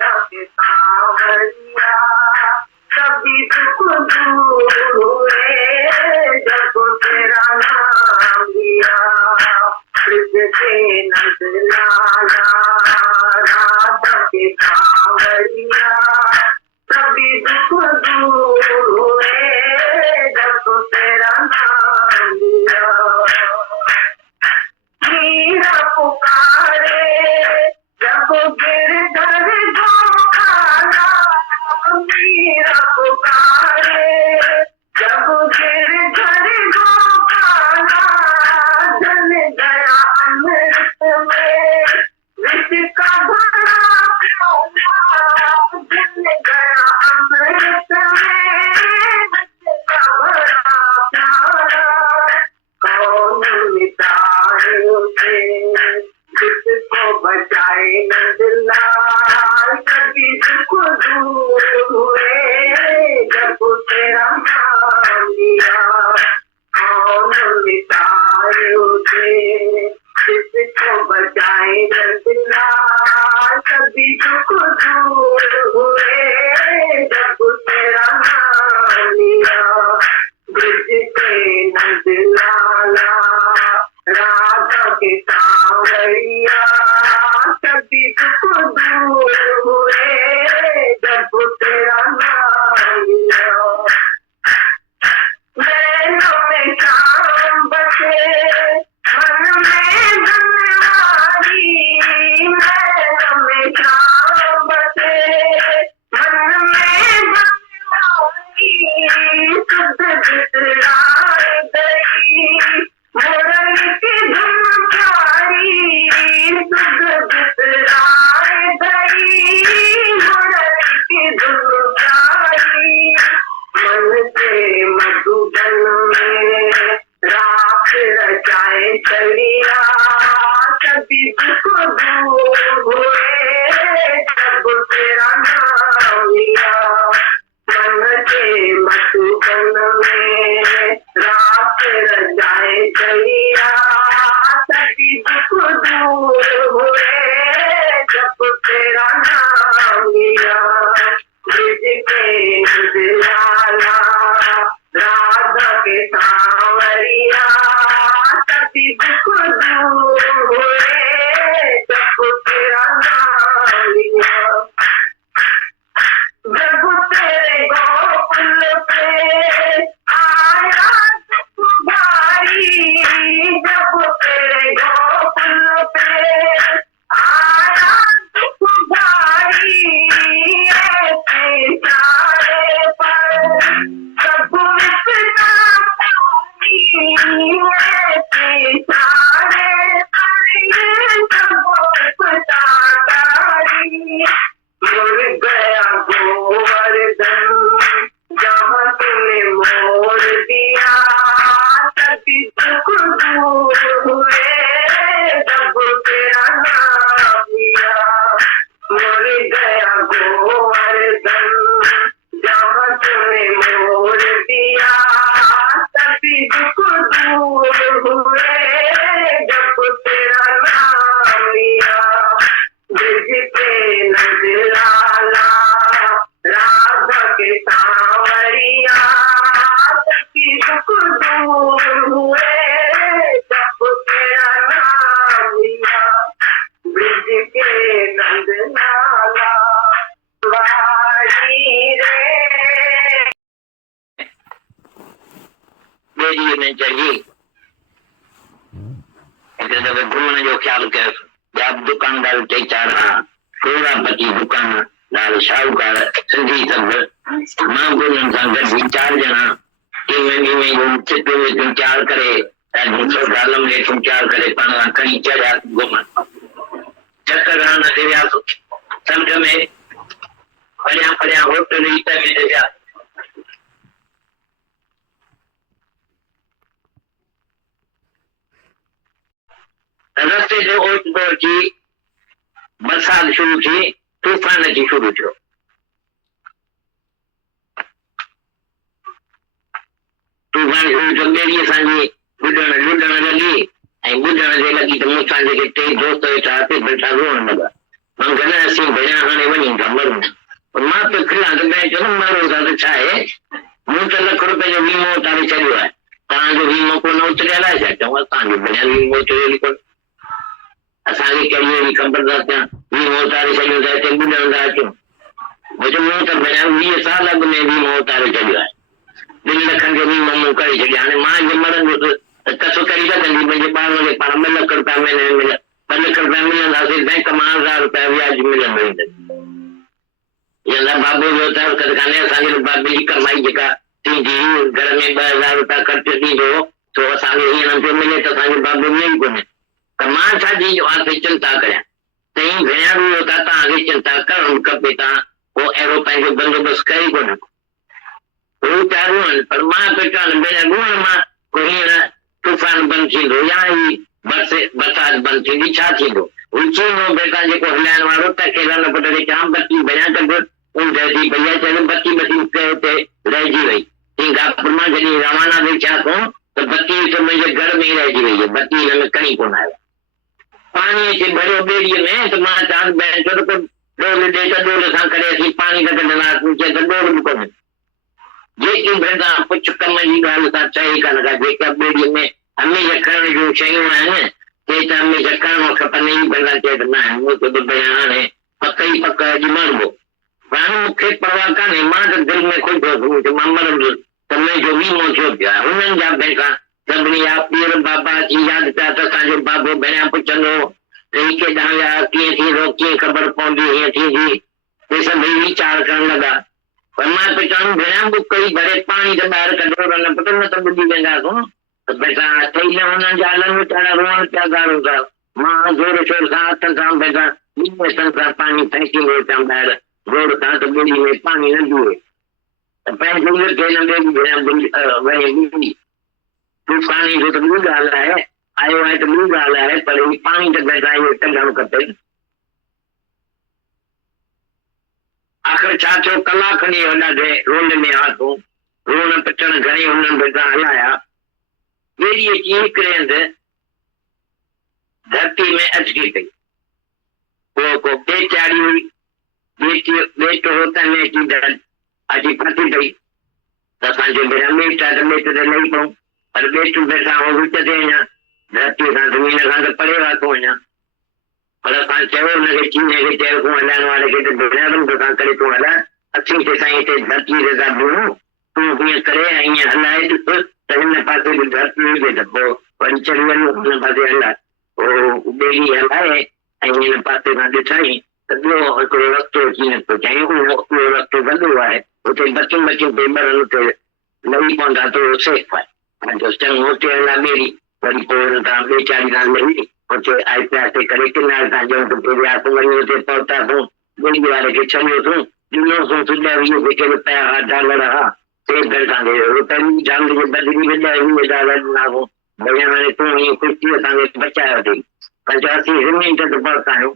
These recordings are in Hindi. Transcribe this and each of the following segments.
के सांवरिया कभी दुख दूर हुए जब तेरा नाम लिया। कृष्ण के नंद लाला राधा के सांवरिया कभी दुख दूर हुए जब तेरा नाम लिया। मीरा पुकारे जब गिरधर गोपाला, मीरा पुकारे जब गिरधर गोपाला, जल गया अमृत में विष का भरा प्याला, जल गया अमृत में विष का भरा प्याला। कौन मिटाए उसे जिसको बचाए नंदलाल, कभी दुख दूर हुए जब तेरा नाम लिया। कौन मिटाए उसे जिसको बचाए नंदलाल, कभी दुख दूर हुए जब तेरा नाम लिया। ब्रज के नंद लाला राधा के सांवरिया कभी दुख दूर हुए जब तेरा नाम लिया। नैनों में शाम बसे मन में धनवारी, नैनों में शाम बसे मन में धनवारी, शुद्ध बिसराए गई मुरली की धुन प्यारी, शुद्ध बिसराए गई मुरली की धुन प्यारी। मन के मधुबन में राख रचाए चलिया कभी दुख दूर हुए जब तेरा नाम लिया। मन के मधुबन में राख रचाए चलिया कभी दुख दूर हुए जब तेरा नाम लिया। ब्रज के नंद लाला राधा के सांवरिया कभी दुख दूर हुए जब तेरा नाम लिया। जब तेरे गोकुल पे आया दुख भारी, जब तेरे गोकुल पे आया दुख भारी, ऐसे सारे पर सब विपदा पारी, ऐसे सारे पर सब विपदा पारी। मुड़ गया गोवर्धन जहाँ तूने मोड़ दिया कभी दुख दूर हुए जब तेरा नाम लिया। मुड़ गया गोवर्धन जहाँ तूने मोड़ दिया कभी दुख दूर हुए जब तेरा नाम लिया। ब्रज के नंद लाला राधा के सांवरिया कभी दुख दूर हुए जब तेरा नाम लिया। ब्रज के नंद लाला वारी रे। बेरियो नहीं चाहिए घूमने जो ख्याल कर जब दुकानदार के चारा थोड़ा पति दुकान दाल शाहूकार सिंधी सब मां बोलन सां गॾु 4 ॼणा में चित्र में तुम 4 करे गालम में तुम 4 करे पाण खणी चढ़िया घुमण चक्कर हणण ते वियासीं समुंड में परियां परियां होटल ई में विया। रस्ते जो ओचितो अची बरसात शुरू थी, तूफान अची शुरू थियो। तूफान शुरू थियो, ॿेड़ी असांजी लुॾण लॻी ऐं ॿुॾण जे लॻी त मूंसां जेके 3 दोस्त वेठा हुते बेठा रोअण लॻा। मां गॾु असीं भॼण हाणे वञूं था, उतारे छॾियो त हिते ॿुधण था अचूं। मुंहिंजो मूं त भेण 20 साल अॻु में वीमो उतारे छॾियो आहे, 2 लखनि जो वीमो मूं करे छॾियो। हाणे मां जे मरंदुसि त कसु करे सघंदी, मुंहिंजे ॿारनि खे पाण 2 लख रुपया महीने में 2 लख रुपया मिलंदासीं, बैंक मां 1000 रुपया व्याज मिलंदो। या बाबू जो त कान्हे, असांखे बाबे जी कमाई जेका थींदी घर में 2000 रुपया ख़र्च थींदो तो असांखे हीअं न पियो मिले त असांजो बाबू में ई कोन्हे। त मां छाजी वास्ते चिंता करियां? तई भेण बि होता तव्हांखे चिंता करणु खपे, तव्हां पोइ अहिड़ो पंहिंजो बंदोबस्तु करे कोन हू चालू आहिनि। पर मां पियो चवां भेण ॾूअण मां को हींअर तूफ़ान बंदि थींदो या ही बरसाति बंदि थींदी, छा थींदो? हू चीनो बेटा जेको हलाइण वारो त खेलण पुट खे चवां बत्ती भेण कढ उनजी भैया चयो बत्ती हुते रहिजी वई। सिंगापुर मां जॾहिं रवाना थी थिया थो त बत्ती त मुंहिंजे घर में ई रहिजी वई आहे, बत्ती हिन में खणी कोन आयो। पाणी अचे भरियो ॿेड़ीअ में त मां चवां भेण चयो त डोल ॾे त डोल सां करे असीं पाणी न कढंदासीं, चए त डोल बि कोन्हे। जेकी भेण तव्हां कुझु कम जी ॻाल्हि तव्हां चई कान था, जेका ॿेड़ीअ में हमेशह खणण जूं शयूं आहिनि ते त हमेशह करणो खपनि। ई भेण चए त न मूं त भेण हाणे पक ई पक अॼु मरबो, हाणे मूंखे परवाह कान्हे, मां त दिलि में ख़ुशि होसि मां मरंदुसि त मुंहिंजो वीमो थियो पियो आहे। हुननि जा भेण सभिनी जा पीर बाबा अची यादि पिया त असांजो बाबो भेण पुछंदो त ही केॾां विया, कीअं थींदो, कीअं ख़बर पवंदी, हीअं थींदी, हे सभई वीचार करण लॻा। पर मां पियो चवां भेण बुक कई भरे पाणी त ॿाहिरि कढो न पुट, न त ॿुधी वेंदासूं। त बेटा ठही न हुननि जा हलनि वीचारा रोअण पिया गारूं था। मां ज़ोर शोर सां हथनि सां बेटा सां पाणी फेंकी पिया ॿाहिरि रोड तां त ॿेड़ी में पाणी न बीहे त पंहिंजे वञी तूफानी जो त ॿी ॻाल्हि आहे, आयो आहे त ॿी ॻाल्हि आहे, पर ही पाणी त बेटा इहो कढणु खपे। आख़िर छा थियो, कलाक खणी ॾाढे रोल में हाथूं रोन पिचण घणे हुननि बेटा हलाया, ॿेड़ी अची हिकिड़े हंधि धरती में अटकी पई। को बेचारी हुई बेटो होता में अची फसी पई त असांजो भेण बेटा त बेट ते लही पऊं, पर बेटू बेटा हो विच ते अञा धरती सां ज़मीन खां त परे वातो अञा। पर असां चयो हुनखे चीने खे चयो तूं हलाइण वारे खे त भेण बंदि सां करे तूं हलाए, असीं ते साईं हिते धरती ते था बीहूं, तूं कीअं करे ऐं ईअं हलाए ॾिस त हिन पासे बि धरती हुजे त पोइ वरी चढ़ी वञूं हुन पासे हलाए। पोइ ॿेड़ी हलाए ऐं हिन पासे खां ॾिठईं त ॿियो हिकिड़ो रस्तो अची निकितो, चई उहो रस्तो गंदो आहे, हुते बचियूं पेपर हुते लही पवंदा त उहो सेफ आहे। पंहिंजो चङो हुते हला ॿेड़ी, वरी पोइ हुन तां बेचारी खां लही हुते आहिस्ते आहिस्ते करे किनारे तां ॼण हुते वियासीं, वरी हुते पहुतासीं, ॿेड़ी वारे खे छॾियोसीं, ॾिनोसीं सुॼा वीह जेके रुपया हुआ डॉलर हुआ से तव्हांखे रुपए जाम जे बदिली $20 ॾिनासीं। भई हाणे तूं हीअं ख़ुशी असांखे बचायो अथई, पर असीं ज़मीन ते त पहुता आहियूं,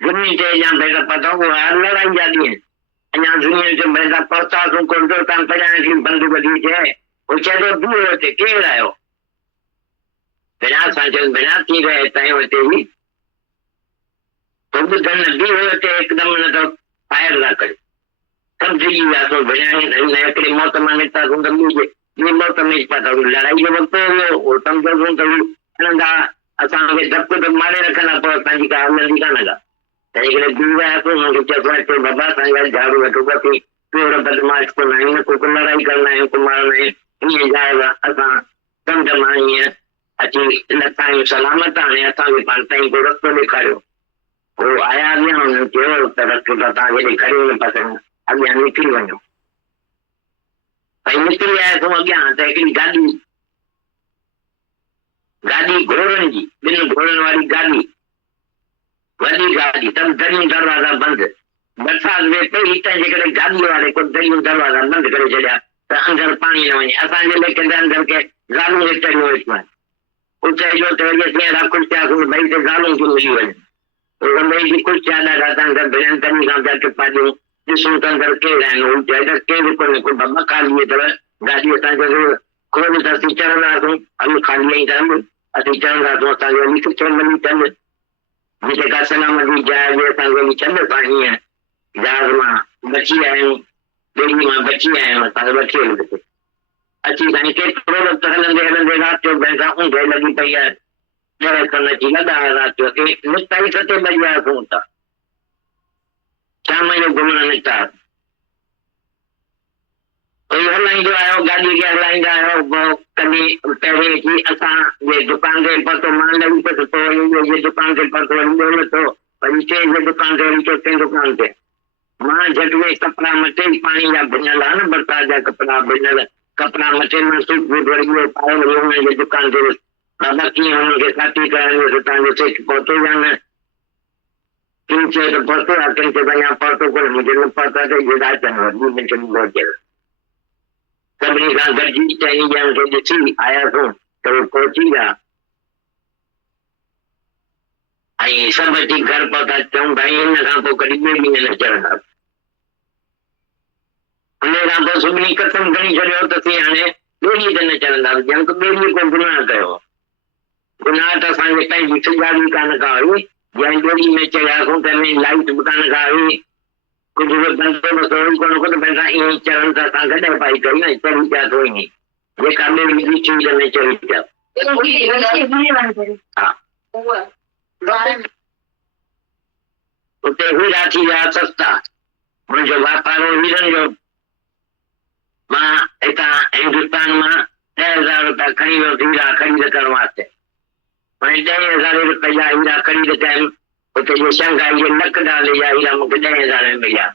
ज़मीन ते अञा भेण पतो लड़ाई जा ॾींहं अञा ज़मीन ते भेण पहुतासीं, कोन तां पहिरियां बंदि वधी थिए, हू चए थो बीहो हिते, केरु आयो? भेण असां चयो भेण थी रहे हितां हिते ई तो ॿुधनि बीहो हिते हिकदमि न त फायर था करे सम्झी वियासीं भेण हिकिड़ी मौत मां निकितासीं त ॿी मौत में पतो लड़ाई जो वक़्तु हुयो, सम्झोसीं त हलंदा असांखे धपु त मारे रखंदा, पोइ असांजी का हलंदी कान का त हिकिड़े बीह वियासीं, हुनखे चयो बाबा असांजा झाड़ू वठो बसी प्योर बदमाश कोन आहियूं, न को लड़ाई करणा आहियूं, को मारणा आहियूं, ईअं जाइज़ असां सम्झ मां ईअं अची लथा आहियूं सलामत, हाणे असांखे पाण ताईं को रस्तो ॾेखारियो। पोइ आया बि हुननि चयो त रस्तो त तव्हांखे ॾेखारियो न पसंदि, अॻियां निकिरी वञो। भई निकिरी आयासीं अॻियां त हिकिड़ी गाॾी घोड़नि जी, 2 घोड़नि वारी गाॾी, वॾी गाॾी, सभु दरियूं दरवाज़ा बंदि, बरसाति वे पई त जेकॾहिं गाॾी वारे को दरियूं दरवाज़ा बंदि करे छॾिया त अंदरि पाणी न वञे। असांजे लेखे त अंदरि के ज़ालूं चढ़ियूं वेठियूं आहिनि, उते जो त वरी असीं अहिड़ा ख़ुशि थियासीं भई त ज़ालूं थियूं मिली वञनि, उनमें बि ख़ुशि थिया ॾाढा त अंदरि भेण तॾहिं खां पिया टिपा ॾियूं, ॾिसूं त अंदरि केरु आहिनि, हू चए त केरु कोन्हे, को बाबा ख़ाली अथव गाॾी, असांखे खोल त असीं चढ़ंदासीं, हल खाली ई त असीं चढ़ंदासीं, असांखे वरी सुठो मिली अथनि जिते का सलामती जाइ हुजे असांखे वरी छॾ पाणी आहे, जहाज़ मां बची आया आहियूं, ॿेड़ी मां बची आया आहियूं, असांखे वठी हलंदे अची साईं केतिरो वक़्तु हलंदे हलंदे राति जो भेण सां ऊंघ लॻी पई आहे, अची लॻा राति जो निकिता ई 7 बजे आयासीं था, शाम जो घुमण निकिता। कोई हलाईंदो आयो, गाॾी खे हलाईंदा आहियो, कॾहिं पहिरीं अची असांजे दुकान ते पहुतो, मां लॻी पियो सुठो वरी दुकान ते पहुतो, वरी ॿियो लथो, वरी टे दुकान ते, वरी चौथे दुकान ते। मां झटि में कपिड़ा मटे, पाणी जा भिनल आहे न, बरसाति जा कपिड़ा भिनल, कपिड़ा मटे मां सूट बूट वरी ॿियो पाए वरी हुनजे दुकान ते बाबा कीअं हुनखे साथी कराइणो, तव्हांजो सेठ पहुतो या न? किन चयो त पहुतो आहे, किन चयो अञा पहुतो कोन्हे, मुंहिंजो न पहुतो आहे त इहे अचनि 2 मिंट में पहुचे। सभिनी खां गॾिजी 4 ॼणनि खे ॾिसी आयासीं त उहे पहुची विया ऐं सभु अची घर पहुता। चऊं भाई हिन खां पोइ कॾहिं ॿिए ॾींहं न चढ़ंदा। हुन खां पोइ सभिनी कसम खणी छॾियो त असीं हाणे ॿिए ॾींहं ते न चढ़ंदासीं, जंहिं ॿिए ॾींहं को गुनाह कयो। गुनाह त असांखे पंहिंजी सजा बि कान का हुई, जंहिं ॿिए ॾींहं में चढ़ियासीं त हिन लाइट बि कान का हुई, कुझु बि बंदोबस्त हुई कोन को, त पंहिंजा ईअं चढ़नि त असां गॾु पाई कई न, चढ़ी पिया थोरी नी, जेका ॿिए ॾींहुं ॾिठी त न चढ़ी पिया। हा उते हीरा थी विया सस्ता। मुंहिंजो वापारो हीरनि जो, मां हितां हिंदुस्तान मां 10,000 रुपया खणी वियो हीरा ख़रीद करण वास्ते। हाणे 10,000 रुपया हीरा ख़रीद कयमि, उते जो शंघाई जे $1,00,000 जा हीरा मूंखे 10,000 में मिलिया।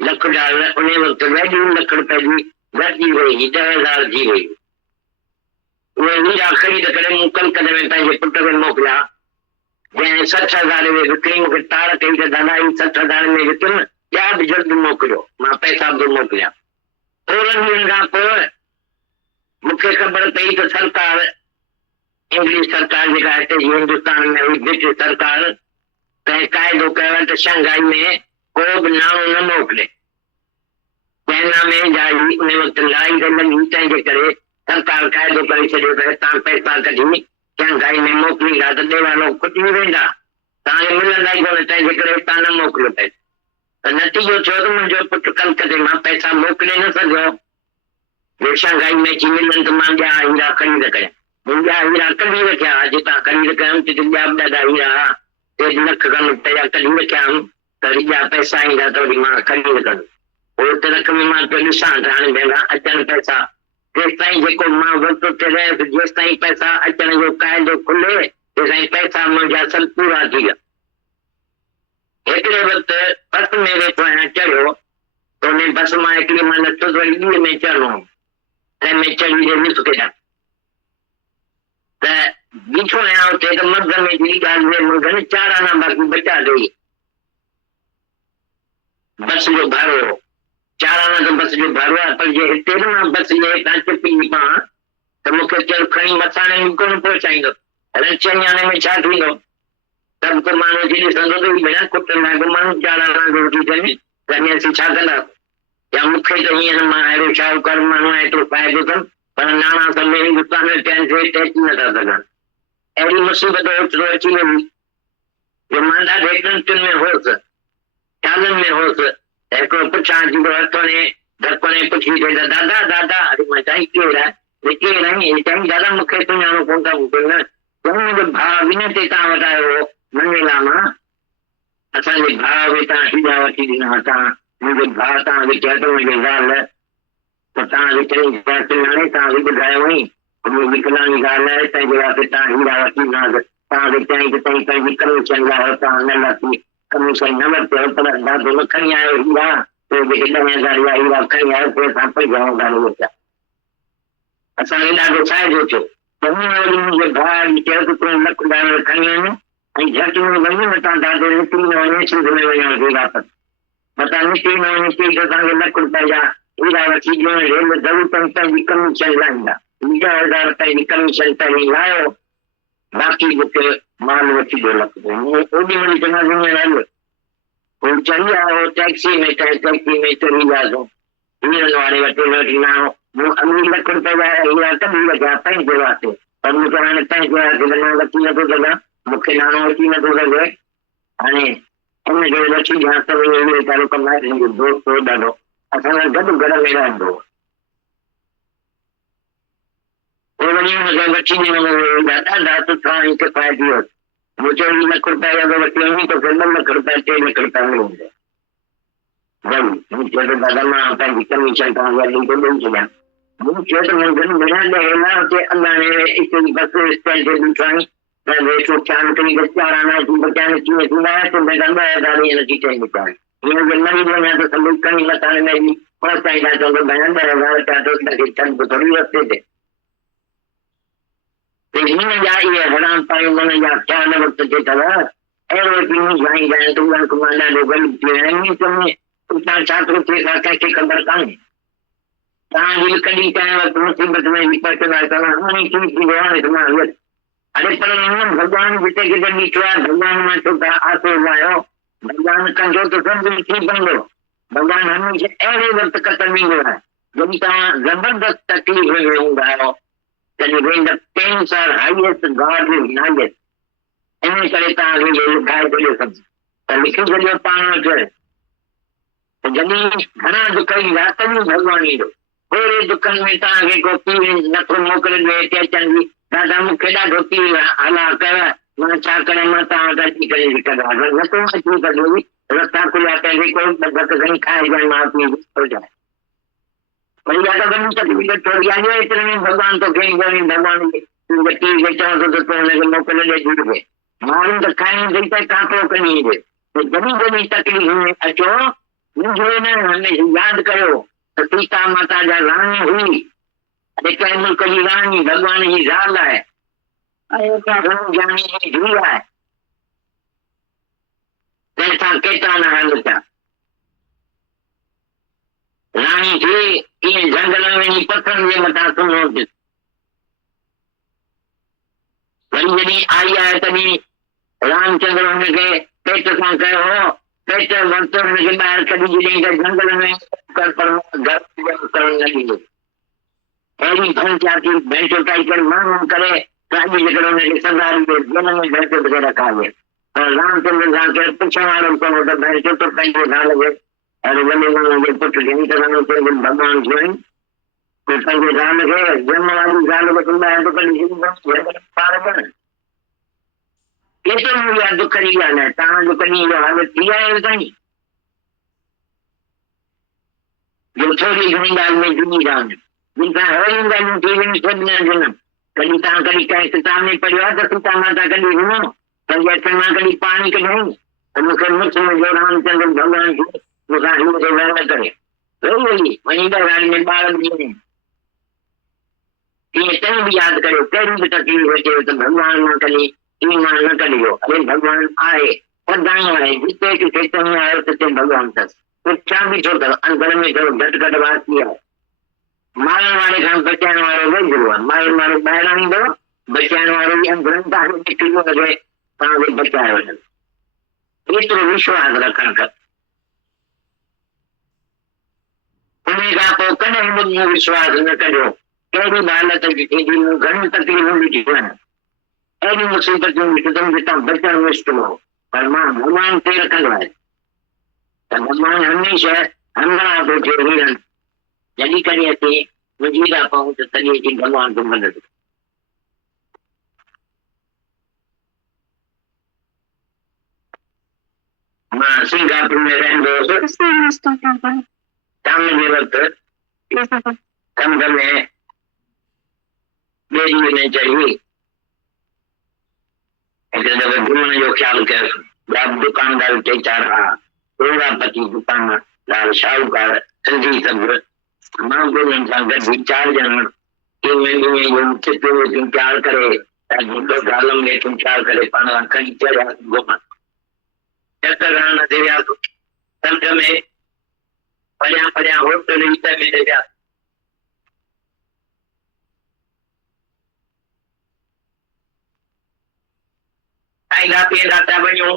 $1,00,000 उन वक़्तु वैल्यू $1,00,000 जी घटिजी वई, 10,000 थी वई। उहे हीरा ख़रीद करे मूं कलकत्ते में पंहिंजे पुट खे मोकिलिया, जंहिं 60,000 में विकिणी। मूंखे ताड़ कई त दादा ही 60,000 में विकिण, ॿिया बि जल्दी मोकिलियो, मां पैसा बि मोकिलिया। थोरनि ॾींहंनि खां पोइ मूंखे ख़बर पई त सरकार, इंग्लिश सरकार जेका हिते जी हिंदुस्तान में हुई, ब्रिटिश सरकार, तंहिं क़ाइदो कयो आहे त शंघाई में को बि नाणो न मोकिले। चाइना में जाई उन वक़्तु लड़ाई त लॻी, तंहिंजे करे सरकार क़ाइदो करे छॾियो त हितां पैसा कढी शंघाई में मोकिलींदा त ॾेवा लोग खुटी वेंदा, तव्हांखे मिलंदा ई कोन, तंहिंजे करे हितां न मोकिलियो पैसा। त नतीजो थियो त मुंहिंजो पुटु कलकत्ते मां पैसा मोकिले न सघियो। शंघाई में अची मिलनि त मां ॿिया हीरा ख़रीद कया, ॿिया हीरा कढी रखिया। अॼु तव्हां ख़रीद कयमि त ॿिया बि ॾाढा हीरा 1 लख खनि रुपया कढी रखिया हुअमि, त वरी ॿिया पैसा ईंदा त वरी मां ख़रीद कंदुमि। उहो त रक़म मां पियो ॾिसां त हाणे भेणा अचनि पैसा, जेसिताईं जेको मां वरितो ते रहियुसि, जेसिताईं पैसा अचण जो क़ाइदो खुले तेसिताईं पैसा मुंहिंजा सभु पूरा थी विया। हिकिड़े वक़्तु बस में वेठो आहियां, चढ़ियो त उन बस मां हिकिड़ी मां लथुसि, वरी ॿिए में चढ़ो, तंहिंमें चढ़ी ॾिस केॾा त बीठो आहियां उते त मर्द में जी ॻाल्हि में 4 आना बाक़ी बचा ॾेई बस जो भाड़ो 4 आना त बस जो भाड़ो आहे, पर जे हिते न मां बस जे हितां चिपी पां त मूंखे चयो खणी मथाणे में कोन पहुचाईंदो, हलनि 4 आने में छा थींदो? सभु को माण्हू अची ॾिसंदो त भेण कुटंदा माण्हू 4 आना रोटी कनि त असीं छा कंदा? या मूंखे त हीअं मां अहिड़ो शाहूकार माण्हू आहे, एतिरो फ़ाइदो अथमि, पर नाना सभु हिंदुस्तान में अची नथा सघनि। अहिड़ी मुसीबत ओतिरो अची वई जो मां ॾाढे टेंशन में होसि, ख़्यालनि में होसि। हिकिड़ो पुछां अची पियो हथ हणे धक हणे पुछी चई त दादा दादा, अरे मां चई केरु आहे? केरु आहे? चई दादा मूंखे सुञाणो कोन था, मूंखे न मुंहिंजो भाउ विनती तव्हां वटि आयो हो मंगेला मां, असांजे भाउ हितां हीरा वठी ॾिना तव्हां, मुंहिंजो भाउ तव्हांखे चए थो मुंहिंजो ॻाल्हि त तव्हांखे चई सुञाणे तव्हां बि ॿुधायो हुई विकलांगी ॻाल्हि आहे, तंहिंजे वास्ते तव्हां हीरा वठी ॾिनासीं। तव्हांखे चई त चई पंहिंजी कमीशन लाइ तव्हां न वरिती, कमीशन न वरितो, पर ॾाढो न खणी आयो हीरा, पोइ जेके 10,000 जा हीरा खणी आयो पोइ असां पैसा वरिता, असांखे ॾाढो फ़ाइदो थियो। त मुंहिंजे भाउ चयो त तूं $1,00,000 खणी वञ ऐं झटि में वञी मथां ॾाढो निकिरी न वञे, सिंध में वञण वापसि मथां निकिरी न वञे, त असांखे $1,00,000 जा हीरा वठी ॾियण रेल ज़रूरत पंहिंजी कमीशन लाहींदा। 20,000 रुपए जी कमीशन पहिरीं लाहियो, बाक़ी मूंखे माल वठी ॾियो $1,00,000। ओॾी महिल चङा हू चढ़ी आयो टैक्सी में, टैक्सी में चढ़ी वियासीं, हीरनि वारे वटि नाणो $1,00,000 जा हीरा कढी रखिया पंहिंजे वास्ते, पर मूंखे हाणे पंहिंजे वास्ते न वठी नथो सघां, मूंखे नाणो वठी नथो सघे। हाणे हुनखे वठी ॾियां त वीचारो कमाए, मुंहिंजो दोस्त हो ॾाढो, असां सां गॾु घर में रहंदो। वञी हुनखे वठी ॾाढा सुठा ऐं किफ़ायती हुअसि। मुंहिंजो 2 लख रुपया अगरि वठी वञी त 2 लख रुपया 3 लख रुपया मिलंदा। भई मूं चयो त दादा मां पंहिंजी कमीशन तव्हांखे ॾेई थो ॾेई छॾियां। मूं चयो त मुंहिंजो मिलंदे हुते अलाणे हिते बस स्टैंड ते बीठो आहीं त वेठो ख्यालु करी त चाराना तूं बचाइण कीअं थींदा त बेटा 10,000 ईअं नथी चई निकितां ईअं जे मरी वञा त सभु कणी मथां में पहुचाईंदा चवंदो भेण 10,000 रुपया तो तव्हांखे छॾ थोरी रस्ते ते हिन जा इहे हराम पायूं मन जा ख़्याल वक़्त ते अथव। अहिड़ो पीऊं साईं जान तूं मां ॾाढो गरीब थी वियो उतां छा थो थिए कंहिंखे ख़बर कान्हे। तव्हांजी बि कॾहिं कंहिं वक़्तु मुसीबत में पहुचंदा तव्हां हाणे ठीक थी वियो हाणे मां हलत। अरे पर हिन भॻवान जिते किथे बीठो आहे भॻवान मां छो था आसो लायो। भॻवान कंदो त सभु थी पवंदो। भॻवान हमेशह अहिड़े वक़्तु कतल ईंदो आहे जॾहिं तव्हां ज़बरदस्त तकलीफ़ में हूंदा आहियो तॾहिं when the pains are highest, God is highest. इन करे तव्हांखे लिखाए छॾियो सभु त लिखी छॾियो पाण वटि त जॾहिं घणा दुख ई राति में भॻवान ईंदो थोरे दुखनि में तव्हांखे को पीउ नथो मोकिले ॾे हिते अचनि जी दादा मूंखे ॾाढो पीउ हला कयो मां छा कयां मां तव्हां वटि अची करे कढां नथो अची सघो रस्ता खुलिया पंहिंजे को बस खणी खाए ॼण माउ पीउ सोचाए वरी ॾाढा वॾी तकलीफ़ थोरी आहे एतिरे में भॻवान तो खणी भॻवान तुंहिंजे पीउ खे चवंदो त तूं हुनखे मोकिले ॾे जुड़ खे माण्हू त खाइण थी त कांटो खणी ईंदे जॾहिं जॾहिं तकलीफ़ में अचो मुंहिंजो न हमेशह यादि कयो त सीता माता जा राणी हुई कंहिं मुल्क जी राणी भॻवान जी ज़ाल आहे ज्ञानी जी धीउ आहे तंहिंसां केतिरा न हल थिया राणी खे ईअं झंगल में वञी पथरनि जे मथां सुम्हो वरी जॾहिं आई आहे तॾहिं रामचंद्र हुनखे पेट सां कयो हो पेट वरितो हुनखे ॿाहिरि कढी छॾियईं त झंगल में करणु न ॾींदो अहिड़ी भंचा थी भेंटो टाई करे माण्हू करे अॼु जेकॾहिं हुनखे सज़ा ॾींदो जनम में भेंटो ते रखा वियो पर रामचंद्र सां केरु पुछण वारो कोन्हो त भेंटो त पंहिंजो ज़ाल खे अहिड़े वॾे माण्हू जे पुट खे रामचंद्र भॻवान थियो पंहिंजे ज़ाल खे जन्म वारी ज़ाल खे ॿाहिरि कढी ॿार ॼण केतिरो इहा दुख जी ॻाल्हि आहे तव्हांजो कॾहिं इहो हालत थी आहे साईं जो थोरी घणी ॻाल्हि में जुड़ी रहनि जिनखां अहिड़ियूं ॻाल्हियूं थी वञी सभु जनम कॾहिं तव्हां कॾहिं कंहिं किताब में पढ़ियो आहे त सीता माता कॾहिं घुमो पंहिंजे हथ मां कॾहिं पाणी कढाई त मूंखे मुछ मुंहिंजो रामचंद्र भॻवान खे मूंखां हिन खे न करे वही वञी ॻाल्हि में ॿार ॾींदे ईअं तव्हां बि यादि करियो कहिड़ी बि तकलीफ़ अचे त भॻवान मां कॾहिं ईमान न कढियो अरे भॻवान आहे सदाईं आहे जिते किथे चङी आयो तिते भॻवान अथसि पुछा बि छो अथव अंदर में थोरो घटि घटि वासी आहे मारण वारे खां बचाइण वारो वेझो आहे मारण वारो ॿाहिरां ईंदो बचाइण वारो बि अंदर तव्हांखे निकिरी वञे तव्हांखे बचाए वठनि एतिरो विश्वास रखणु खपे उन खां पोइ कॾहिं बि विश्वास न करियो कहिड़ी बि हालत जी थींदी मूं घणियूं तकलीफ़ूं ॾिठियूं आहिनि अहिड़ी मुसीबतूं ॾिठियूं जितां बचणु मुश्किल हो पर मां भॻवान ते रखंदो आहियां त भॻवान हमेशह हंधरा थो थिए हीरनि जॾहिं कॾहिं अचे मुंहिंजी था पऊं त तॾहिं अची भॻवान खे मदद मां सिंगापुर में रहंदो हुउसि शाम जे वक़्तु समुंड में ॿेड़ीअ में चढ़ी हिकु दफ़े घुमण जो ख़्यालु कयोसि ॿिया बि दुकानदार टे चारि हा करोड़ापति दुकानदार शाहूकार सिंधी सभु मां बि उन्हनि सां गॾु 4 ॼणा प्यार करे गालम में प्यार करे पाण खणी चढ़ियासीं घुमण चकर हणण ते वियासीं समुंड में परियां परियां होटल में वियासीं खाईंदा पीअंदा पिया वञूं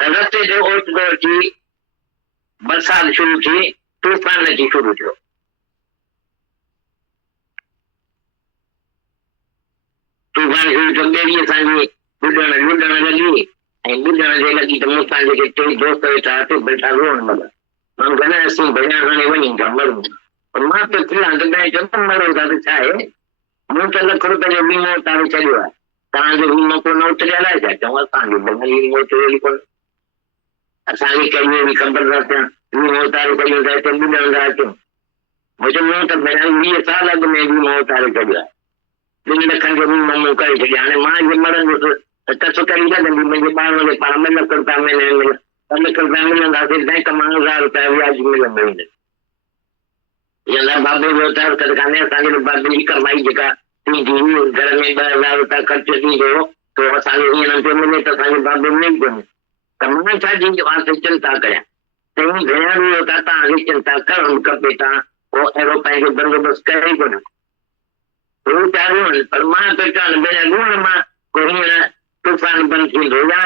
रस्ते ते ओचितो अची बरसाति शुरू थी तूफ़ान अची शुरू थियो तूफ़ान शुरू थियो ॿेड़ीअ असांजी लुॾण लॻी ऐं लुॾण जे लॻी त मूंसां जेके 3 दोस्त वेठा हुते वेठा रोअण लॻा मां घणा असीं भॼण हाणे वञी था मरूं पर मां त थियां त चवंदमि मरो था त छा आहे मूं त लख रुपए जो वीमो उतारे छॾियो आहे, तव्हांजो वीमो कोन उतरियल आहे छा? चऊं असांजो भॻवान वीमो उतरियल ई कोन, असांखे कहिड़ी बि ख़बर न थियण, वीमो उतारे छॾियो त हिते ॿुधंदा अचूं। मुंहिंजो मूं त भेण 20 साल अॻु में वीमो उतारे छॾियो आहे, 2 लखनि जो वीमो मूं करे छॾियो। हाणे मां जे मरंदुसि त टच करे लॻंदी, मुंहिंजे ॿारनि खे पाण 2 लख रुपया महीने में 2 लख रुपया मिलंदासीं, बैंक मां 1000 रुपया व्याज मिलंदो। बाबे जो उतार कर कान्हे, असांखे बाबे जी कमाई जेका थींदी घर में 2000 रुपया ख़र्च थींदो तो असांखे हीअं नथो मिले त असांजे बाबे में ई कोन्हे। त मां छाजी वास्ते चिंता कयां? चई भेण बि तव्हांखे चिंता करणु खपे, तव्हां पोइ अहिड़ो पंहिंजो बंदोबस्तु करे कोन पर मां त चवां भेण ॻोण मां को हींअर तूफ़ान बंदि थींदो या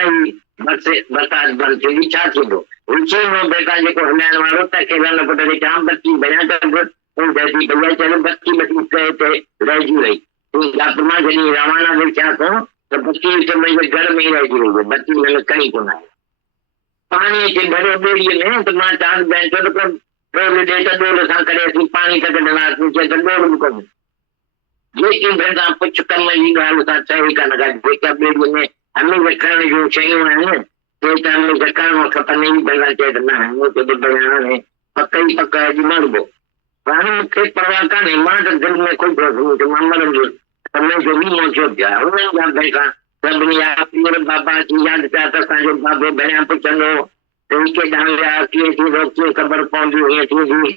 बरसाति बंदि थींदी छा थींदो? रुचि में बेटा जेको हलाइण वारो त खेलण पुट खे जाम बत्ती भेण भैया चलो बत्ती कहे ते रहिजी वई। मां जॾहिं रवाना बि थिया थो त बत्ती मुंहिंजे घर में ई रहिजी वई आहे, बत्ती हिन खणी कोन आहे। पाणीअ खे भरियो ॿेड़ीअ में त मां चवां बैंक डोल ॾे त डोल सां करे असीं पाणी कढंदासीं, चए त डोल बि कोन्हे। जेकी भेण तव्हां पुछ कम जी ॻाल्हि सां चई कान का, जेका ॿेड़ीअ में हमेशह खणण जूं शयूं आहिनि ते त हमेशह करणु खपनि। भेण चए त न मूंखे हाणे पक ई पक अॼु मरबो, हाणे मूंखे परवाह कान्हे, मां त दिलि में ख़ुशि हुउसि मां मरंदुसि त मुंहिंजो वीमो छो पियो आहे। हुननि जा पैसा सभिनी जा पीर बाबा जी यादि कया त असांजो बाबो भेण पुछंदो त हीअ केॾांहुं विया, कीअं थींदो, कीअं ख़बर पवंदी, हीअं थींदी,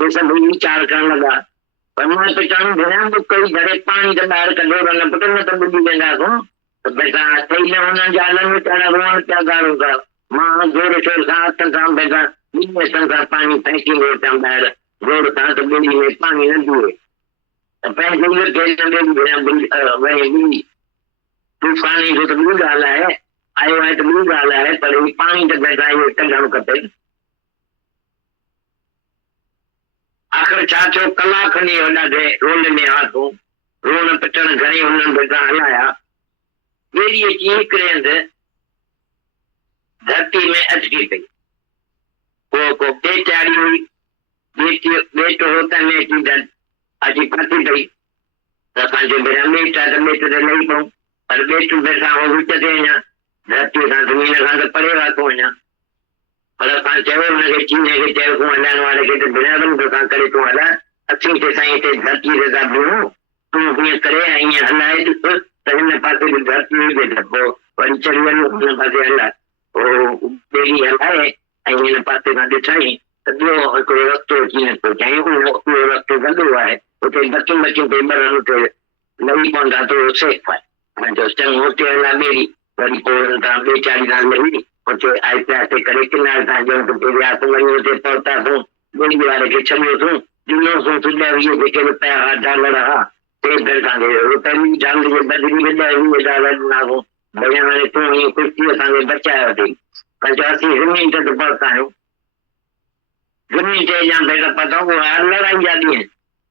हे सभु वीचार करणु लॻा। पर मां त चवां भेण कोई घरे पाणी त ॿाहिरि कढो न पुट, न त ॿुधी वेंदासीं त पैसा ठही न हुननि जा हलनि वीचारा रोअण पिया ॻाल्हि था। मां जोर शोर सां हथनि सां पैसा सां पाणी फेंकींदो अचां ॿाहिरि जोर सां त ॿेड़ी में पाणी न बीहे त पंहिंजे तूफ़ानी जो त ॿी ॻाल्हि आहे, आयो आहे त ॿी ॻाल्हि आहे, पर ही पाणी त पैसा इहो कढणु खपे। आख़िर छा थियो, कलाक खनि ॾाढे रोल में हा तूं रोन पिटण घणी हुननि पैसा हलाया। ॿेड़ी अची हिकिड़े हंधि धरती में अटकी पई, को बेचारी हुई, बेटो होता में अची फाटी पई त असांजो भेण बेट आहे त बेट ते लही पऊं, पर बेटू पैसा हो विच ते अञा धरतीअ सां ज़मीन खां त परे वातो अञा। पर असां चयो हुनखे चीने खे चयो तूं हलाइण वारे खे त भेण सां करे तूं हलाए, असीं ते साईं हिते धरती ते था बीहूं, तूं हीअं करे ऐं हीअं हलाए ॾिस त हिन पासे बि धरती हुजे त पोइ वरी चढ़ी वञो हुन पासे हलाए, पोइ ॿेड़ी हलाए ऐं हिन पासे खां ॾिठई त ॿियो हिकिड़ो रस्तो अची निकितो। चई उहो रस्तो गॾो आहे, उते बचियूं बचियूं पेई ॿरनि, उते लही पवंदा त सेफ आहे। मां चयोसि चङो हुते हला ॿेड़ी, वरी पोइ तव्हां बेचारी सां लही उते आहिस्ते आहिस्ते करे किनारे तां ॼण ते वियासीं, वरी उते पहुतासीं, ॿेड़ी वारे खे छॾियोसीं, ॾिनोसीं तुंहिंजा वीह जेके रुपया हुआ डॉलर हुआ ते रुपए जी डाल जे बदिली में $20 ॾिनासीं। भई हाणे तूं हीअं ख़ुशी असांखे बचायो अथई, पर असीं ज़मीन ते पहुता आहियूं, ज़मीन ते अञा भेण पतो लड़ाई जा ॾींहं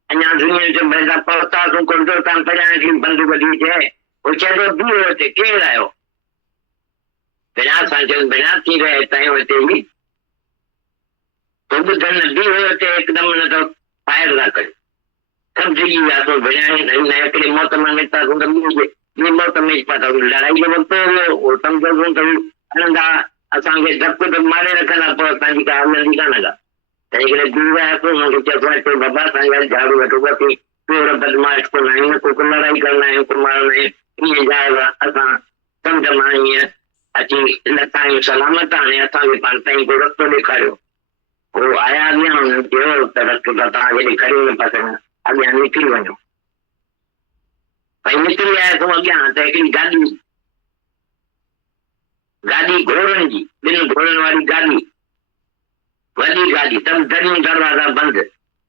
अञा ज़मीन ते भेण पहुतासीं, कुंडो तां परियां की बंदूक ॾी चए, उहो चए थो बीहो हिते, केरु आयो? भेण असां चयूं भेण थी रहे हितां हिते ई तो ॿुधनि बीहो हिते, हिकदमि न त फायर था करे सम्झी वियासीं भेण हिकिड़े मौत मां निकितासीं त ॿी मौत में पतासीं। लड़ाई जो वक़्तु हुयो उहो सम्झोसीं त हलंदा असांखे धक त मारे रखंदा, पोइ असांजी का हलंदी कान का। त हिकिड़े बीह वियासीं, हुनखे चयोसीं बाबा असांजा झाड़ू वठो बसी, चोर बदमाश कोन आहियूं, न को लड़ाई कंदा आहियूं, को मारंदा आहियूं, ईअं जाइज़ असां सम्झ मां ईअं अची लथा आहियूं सलामत, हाणे असांखे पाण ताईं को रस्तो ॾेखारियो। उहो आया अॻियां, हुननि चयो त रस्तो त तव्हांखे ॾेखारियो न पिया सघूं, अॻियां निकिरी वञो। भई निकिरी आयासीं अॻियां त हिकिड़ी गाॾी घोड़नि जी, 2 घोड़नि वारी गाॾी, वॾी गाॾी, सभु दरियूं दरवाज़ा बंदि,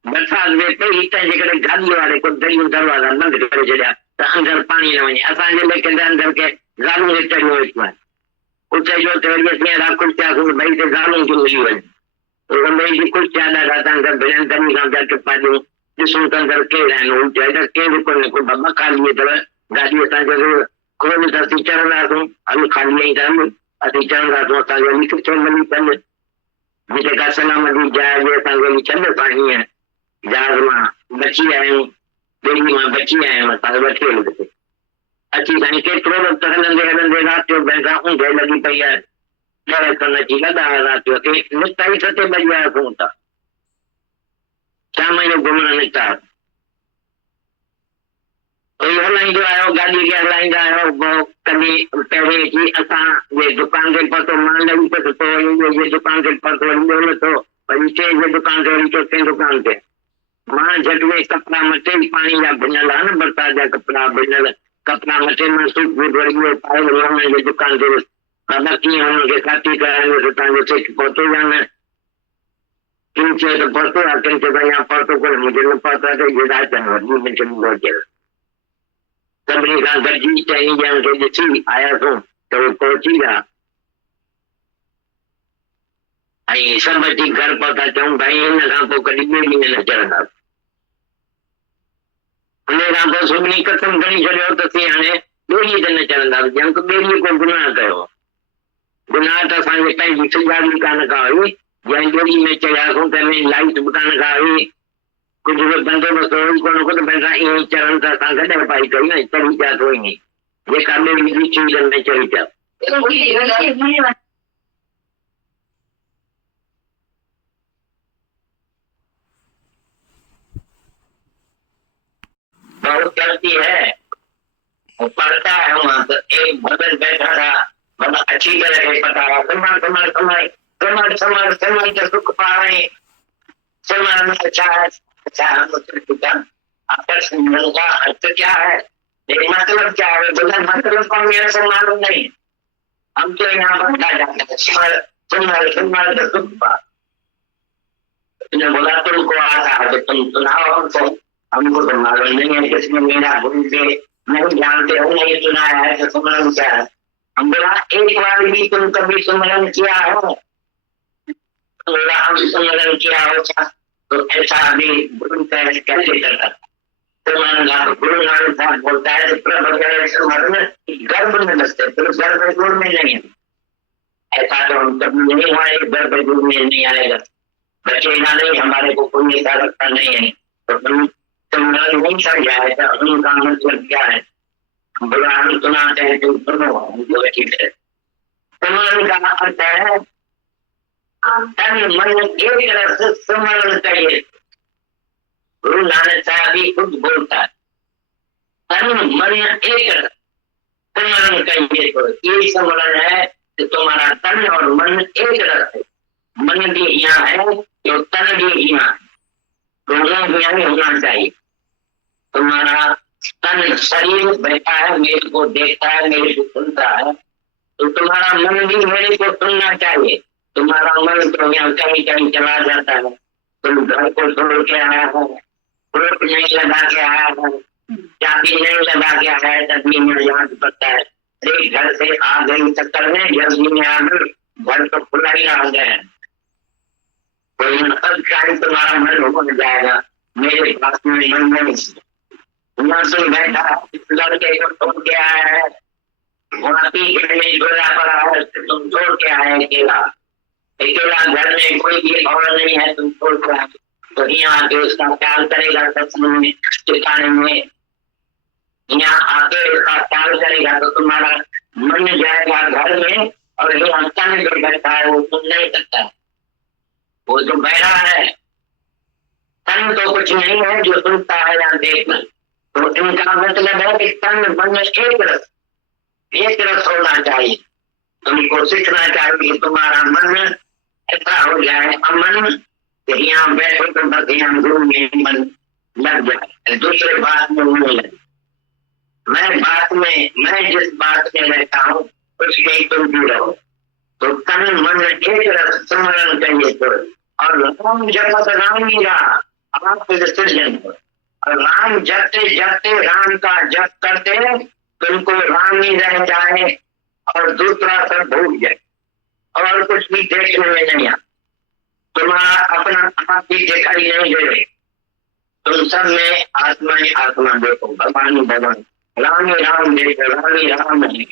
बरसाति में पई हितां जे करे गाॾीअ वारे को दरियूं दरवाज़ा बंदि करे छॾिया त अंदरि पाणी न वञे। असांजे लेखे त अंदरि के ज़ालूं खे चढ़ियो वेठो आहे, उते जो त वरी असीं ख़ुशि थियासीं भई हिते ज़ालूं थियूं मिली वञे, ॿई बि ख़ुशि थिया ॾाढा त अंदरि भेण दरियूं खां पिया टिपा ॾियूं, ॾिसूं त अंदरि केरु आहिनि। हू चए त केरु कोन्हे, को बाबा ख़ाली अथव गाॾी, असांखे खोल त असीं चढ़ंदासीं, हल खाली त हल असीं चढ़ंदासीं, असांखे हली किथे मिली पल जिते का सलामती जाइ असांखे हली छॾ, असां हीअं जहाज़ मां बची आया आहियूं। बेड़ी में बची आए मसाले बैठे लोग अच्छी साईं केतिरो वक़्तु हलंदे हलंदे राति जो भैंसा ऊंघ लॻी पई आहे ॾह कन अची लॻा राति जो के निकिता ई 7 बजे आयासीं था शाम जो घुमण निकिता हलाईंदो आहियो गाॾी खे हलाईंदा आहियो कॾहिं पहिरीं अची असांजे दुकान ते पहुतो मां लॻी पियो वरी दुकान ते पहुतो वरी ॿियो लथो वरी टे जे दुकान ते वरी चौथे दुकान ते मां झटि में कपिड़ा मटे पाणी जा भिनल आहे न बरसाति जा कपिड़ा भिनल कपिड़ा मटे मां सूट बूट वरी ॿियो पाए हुननि जे दुकान ते दादा कीअं हुननि खे खाती करायोसि तव्हांजो सेठ पहुतो या न किन चयो त पहुतो आहे किन चयो अञा पहुतो कोन्हे मुंहिंजो न पहुतो आहे त इहे राति वॾी मिंट में पहुचियल सभिनी खां गॾिजी 4 ॼणनि खे ॾिसी आयासीं त उहे पहुची विया ऐं सभु अची घर पहुता चऊं भाई हिन खां पोइ कॾहिं ॿेड़ी में न चढ़ंदासीं हुन खां पोइ सभिनी कसम खणी छॾियो त असीं हाणे ॿेड़ीअ ते न चढ़ंदासीं जंहिं को ॿेड़ीअ को गुनाह कयो गुनाह त असांखे पंहिंजी सुजाॻी कान का हुई जंहिं ॿेड़ी में चढ़ियासीं तंहिंमें लाइट बि कान का हुई कुझु बि बंदोबस्तु हुई कोन को त भैंसा ईअं चढ़नि त असां गॾु पाई कयूं ऐं चढ़ी पिया थो ईअं जेका ॿेड़ी ॾिठी में चढ़ी पिया बहुत चलती है वो पढ़ता है वहां तो एक भगत बैठा था बड़ा अच्छी तरह से पता रहा सम्मान सम्मान सम्मान सम्मान सम्मान सम्मान के सुख पा रहे सम्मान अच्छा है आपका सम्मान का अर्थ क्या है एक मतलब क्या है बोला मतलब का मेरा सम्मान नहीं हम तो यहाँ बढ़ता जाते हैं सम्मान सम्मान का सुख पा बोला तुमको आता है तो तुम सुनाओ हमको तो मालूम नहीं है किसने मेरा गुरु से नहीं जानते हो नहीं सुना है तो सुमरन क्या है हम बोला एक बार भी तुम कभी सुमरन किया हो बोला हम सुमरन किया होता तो ऐसा भी गुरु कैसे करता गुरु नानक साहब बोलता है सुमरन गर्भ में बसते तो गर्भ गुरु में नहीं है ऐसा तो हम कभी नहीं हुआ गर्भ गुरु में नहीं आएगा बचेगा नहीं हमारे को कोई ऐसा लगता नहीं है तो सुमरन नहीं समझा है तो उनका मतलब क्या है बोला हम सुनाते हैं तुम सुनो ठीक है सुमरन का अर्थ है तन मन एक रस सुमरन चाहिए गुरु नानक साहब भी खुद बोलता है तन मन एक रस सुमरन चाहिए तो ये सुमरन है कि तुम्हारा तन और मन एक रस है मन भी यहाँ है तो तन भी यहाँ है दोनों भी यहाँ होना चाहिए तुम्हारा तन शरीर बैठा है मेरे को देखता है मेरे को सुनता है तो तुम्हारा मन भी मेरे को सुनना चाहिए तुम्हारा मन तो यहाँ कहीं कहीं चला जाता है तुम घर को छोड़ के आया है रोट नहीं लगा के आया है चाबी नहीं लगा के आया है तभी में याद पड़ता है एक घर से आ गई चक्कर में जल्दी में आ गई घर तो खुला ही आ गया कोई सब चाहे तुम्हारा मन हो जाएगा मेरे पास में मन नहीं तुम बैठा लड़के को छोड़ के आया है वहाँ पी के गोला पड़ा है तुम छोड़ के आए अकेला अकेला घर में कोई भी और नहीं है तुम छोड़ के आए तो यहाँ आके उसका ख्याल करेगा सत्संग में ठिकाने में यहाँ आके उसका ख्याल करेगा तो तुम्हारा मन जाएगा घर में और यहाँ तन जो बैठा है वो सुन नहीं सकता वो जो बहरा है तन तो कुछ नहीं है जो सुनता है या देखना तो इनका मतलब है कि तन मन एक रस होना चाहिए तुमको सीखना चाहिए तुम्हारा मन ऐसा हो जाए अमन कि यहाँ बैठो तो बस यहाँ गुरु में मन लग जाए दूसरे बात में नहीं लगे मैं जिस बात में रहता हूँ उसमें तुम भी रहो तो तन मन एक रस स्मरण चाहिए तो और राम जपत रामी रहा आपके सृजन हो और राम जपते जपते राम का जप करते तुमको राम ही रह जाए और दूसरा सब भूल जाए और कुछ भी देखने में नहीं आता तुम्हारा अपना आप भी दिखाई नहीं दे तुम सब में आत्मा ही आत्मा देखो भगवान ही भगवान राम ही राम देखो राम ही राम है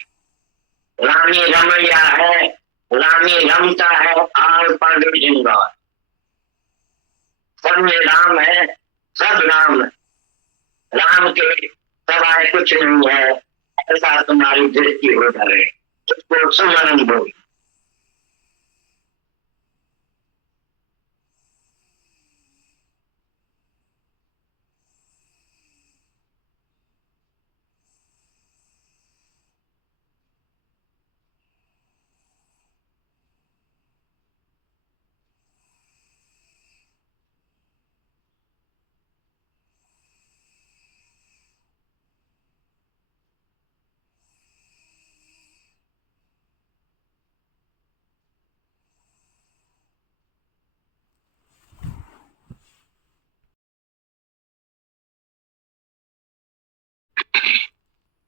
राम ही रमैया है राम ही रमता है आर पार जिंदा सब में राम है सब राम है राम के सवाए कुछ नहीं है, ऐसा तुम्हारी दृष्टि हो जाए, उसको सुमरण बोल।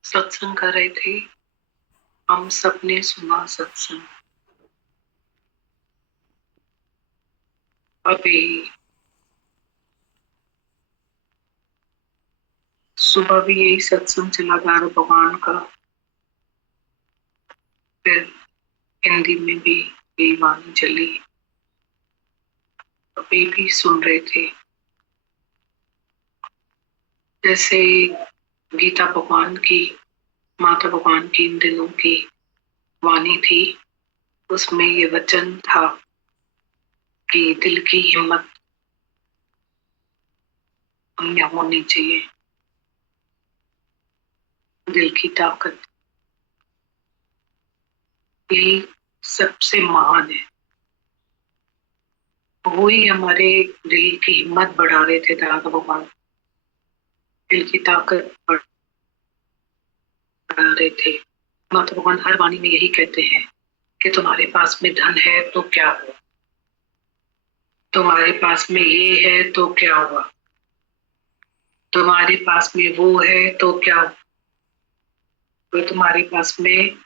सत्संग कर रहे थे, हम सबने सुना सत्संग। अभी सुबह भी यही सत्संग चला दारू भगवान का, फिर हिंदी में भी यही वाणी चली। अभी भी सुन रहे थे, जैसे गीता भगवान की, माता भगवान की इन दिनों की वाणी थी, उसमें ये वचन था कि दिल की हिम्मत हमें होनी चाहिए, दिल की ताकत यही सबसे महान है। वही हमारे दिल की हिम्मत बढ़ा रहे थे दादा भगवान, दिल की ताकत बढ़ा रहे थे। माता भगवान हर वाणी में यही कहते हैं कि तुम्हारे पास में धन है तो क्या हुआ, तुम्हारे पास में ये है तो क्या हुआ, तुम्हारे पास में वो है तो क्या हुआ, तो तुम्हारे पास में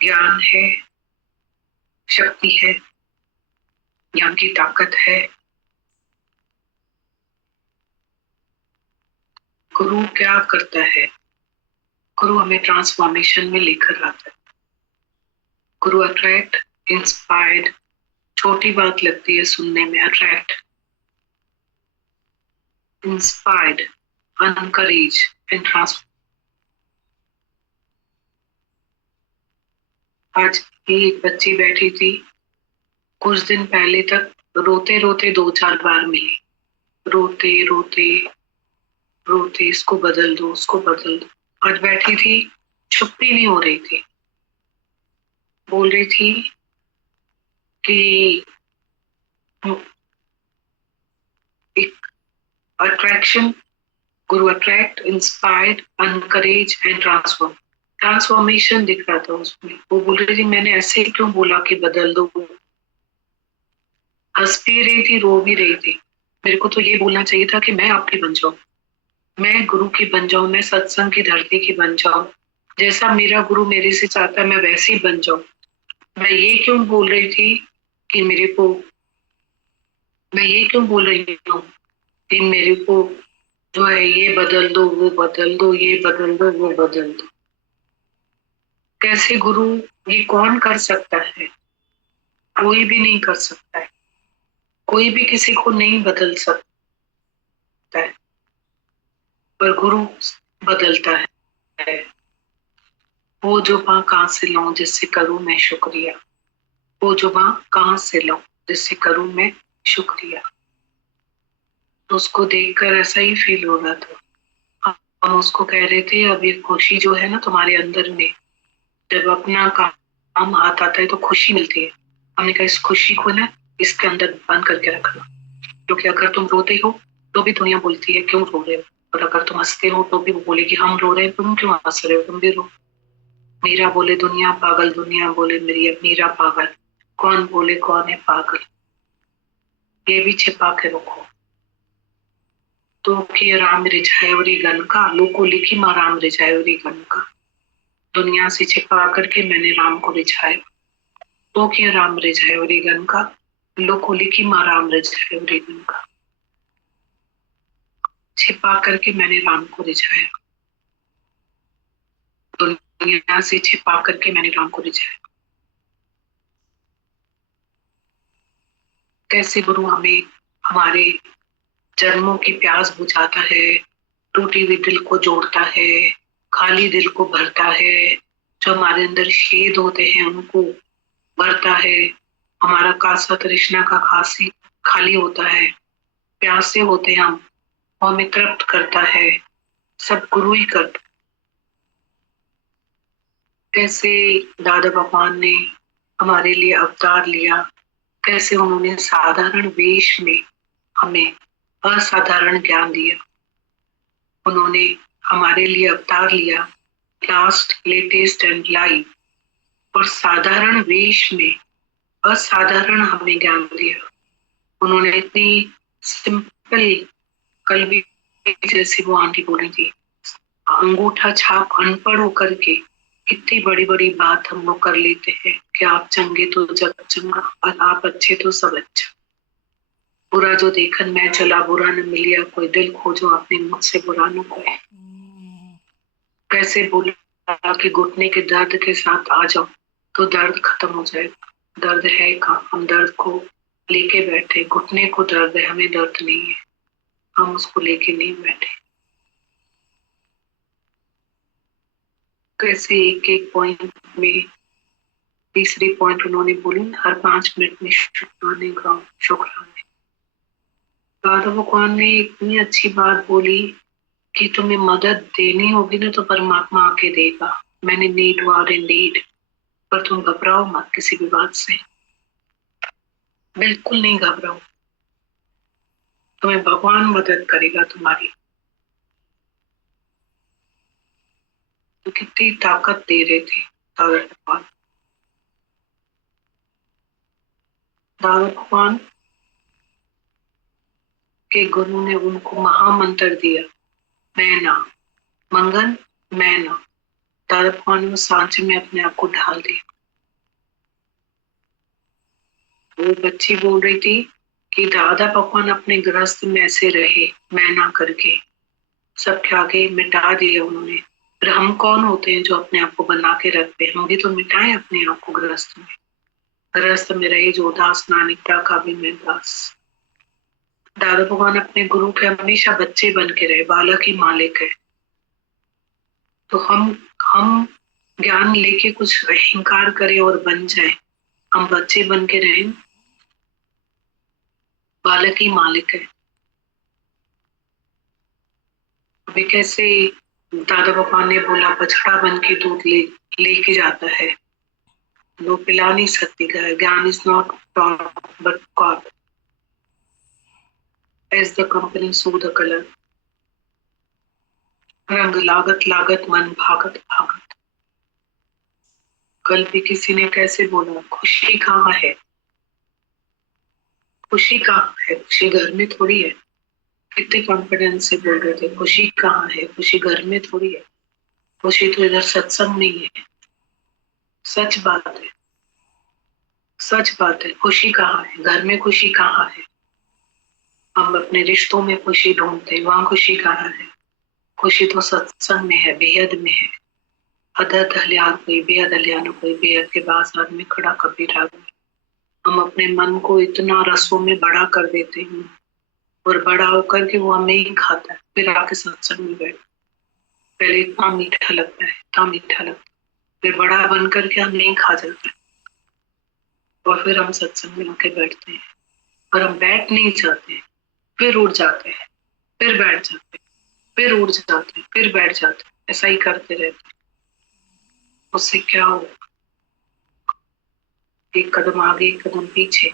ज्ञान है, शक्ति है, ज्ञान की ताकत है। गुरु क्या करता है? गुरु हमें ट्रांसफॉर्मेशन में लेकर आता है। गुरु अट्रैक्ट, इंस्पायर्ड, छोटी बात लगती है सुनने में, attract, inspired, encourage and transform. आज एक बच्ची बैठी थी, कुछ दिन पहले तक रोते रोते 2-4 बार मिली, रोते रोते रोते, इसको बदल दो, उसको बदल दो। आज बैठी थी, चुप्पी नहीं हो रही थी, बोल रही थी कि एक attraction, Guru attract, inspired, encourage and transform, transformation दिख रहा था उसमें। वो बोल रही थी मैंने ऐसे क्यों बोला कि बदल दो, हंस भी रही थी, रो भी रही थी। मेरे को तो ये बोलना चाहिए था कि मैं आपकी बन जाऊं, मैं गुरु की बन जाऊं, मैं सत्संग की धरती की बन जाऊं, जैसा मेरा गुरु मेरे से चाहता है मैं वैसे ही बन जाऊं। मैं ये क्यों बोल रही थी कि मेरे को, मैं ये क्यों बोल रही हूँ कि मेरे को जो है ये बदल दो, वो बदल दो, ये बदल दो, वो बदल दो। कैसे गुरु, ये कौन कर सकता है? कोई भी नहीं कर सकता है, कोई भी किसी को नहीं बदल सकता है, पर गुरु बदलता है। वो जो वहां कहाँ से लाऊं जिससे करूं मैं शुक्रिया, वो जो वहां कहाँ से लाऊं जिससे करूं मैं शुक्रिया। तो उसको देखकर ऐसा ही फील हो रहा था। हम उसको कह रहे थे अब ये खुशी जो है ना तुम्हारे अंदर में, जब अपना काम हाथ आता है तो खुशी मिलती है। हमने कहा इस खुशी को ना इसके अंदर बंद करके रखना, क्योंकि अगर तुम रोते हो तो भी दुनिया बोलती है क्यों रो रहे हो, और अगर तुम हंसते हो तो भी वो बोलेगी हम रो रहे हैं, तुम क्यों हंस रहे हो, तुम भी रो। मीरा बोले दुनिया पागल, दुनिया बोले मेरी मीरा पागल, कौन बोले कौन है पागल, ये भी छिपा के रखो। तो कि राम रिझायोरी गन का, लोको लिखी माँ राम रिझायोरी गन का, दुनिया से छिपा करके मैंने राम को रिझाया। तो कि राम रिझायोरी गन का, लोको लिखी माँ राम रिझायोरी गन का, छिपा करके मैंने राम को रिझाया, दुनिया से छिपा करके मैंने राम को रिझाया। कैसे गुरु हमें हमारे जन्मों की प्यास बुझाता है, टूटी हुई दिल को जोड़ता है, खाली दिल को भरता है, जो हमारे अंदर छेद होते हैं उनको भरता है। हमारा कासा तृष्णा का खासी खाली होता है, प्यासे होते हैं हम, वो हमें तृप्त करता है। सब गुरु ही करता। कैसे दादा भगवान ने हमारे लिए अवतार लिया, कैसे उन्होंने साधारण वेश में हमें असाधारण ज्ञान दिया। उन्होंने हमारे लिए अवतार लिया, लास्ट, लेटेस्ट एंड लाइव, और साधारण वेश में असाधारण हमें ज्ञान दिया। उन्होंने इतनी सिंपल, कल भी जैसी वो आंटी बोली थी, अंगूठा छाप अनपढ़ होकर के कितनी बड़ी बड़ी बात हम लोग कर लेते हैं कि आप चंगे तो जग चंगा और आप अच्छे तो सब अच्छा। बुरा जो देखन मैं चला, बुरा न मिलिया कोई, दिल खोजो अपने मुझसे बुरा न कोई। कैसे बोला कि घुटने के दर्द के साथ आ जाओ तो दर्द खत्म हो जाएगा। दर्द है कहाँ, हम दर्द को लेके बैठे। घुटने को दर्द है, हमें दर्द नहीं है, हम उसको लेके नहीं बैठे। कैसे एक एक पॉइंट में, तीसरी पॉइंट उन्होंने बोली, हर 5 मिनट में शुक्राने गाओ, शुक्राने। दादा भगवान ने इतनी अच्छी बात बोली कि तुम्हें मदद देनी होगी ना तो परमात्मा आके देगा। मैंने नीड वार इंडीड, पर तुम घबराओ मत किसी भी बात से, बिल्कुल नहीं घबराओ। तुम्हें भगवान मदद करेगा तुम्हारी। तो कितनी ताकत दे रहे थे दादा भगवान। दादा भगवान के गुरु ने उनको महामंत्र दिया, मैं ना मंगन, मैं ना। दादा भगवान ने उस सांचे में अपने आप को ढाल दिया। वो बच्ची बोल रही थी कि दादा भगवान अपने गृहस्थ में ऐसे रहे, मैं ना करके सबके आगे मिटा दिया उन्होंने। फिर हम कौन होते हैं जो अपने आप को बना के रखते हैं? हम भी तो मिटाएं अपने आप को गृहस्थ में। गृहस्थ में रहे जो दास, नानिकता का भी मैं दास। दादा भगवान अपने गुरु के हमेशा बच्चे बन के रहे, बालक ही मालिक है। तो हम ज्ञान लेके कुछ अहंकार करें और बन जाए, हम बच्चे बन के रहें, बालक ही मालिक है। अभी कैसे दादा भगवान ने बोला, बछड़ा बन के दूध लेके जाता है, वो पिला नहीं सकती गाय। Gyan is not taught but god, as the company so the colour. रंग लागत लागत, मन भागत भागत। कल भी किसी ने कैसे बोला, खुशी कहाँ है? खुशी कहाँ है? खुशी घर में थोड़ी है। कितने कॉन्फिडेंस से बोल रहे थे, खुशी कहाँ है? खुशी घर में थोड़ी है, खुशी तो इधर सत्संग में ही है। सच बात है, सच बात है। खुशी कहाँ है? घर में खुशी कहाँ है? हम अपने रिश्तों में खुशी ढूंढते हैं, वहां खुशी कहाँ है? खुशी तो सत्संग में है, बेहद में है। अदत हलियान कोई, बेहद हलियान कोई, बेहद के बाजार में खड़ा कबीर राग में। हम अपने मन को इतना रसों में बड़ा कर देते हैं और बड़ा होकर के वो हमें ही खाता है। फिर आके सत्संग में बैठ, पहले इतना मीठा लगता है, इतना मीठा लगता है, फिर बड़ा बन करके हमें ही खा जाता है। और फिर हम सत्संग में आके बैठते हैं और हम बैठ नहीं जाते, फिर उठ जाते हैं, फिर बैठ जाते हैं, फिर उठ जाते हैं, फिर बैठ जाते हैं। ऐसा ही करते रहते हैं। उससे क्या होगा? एक कदम आगे, एक कदम पीछे,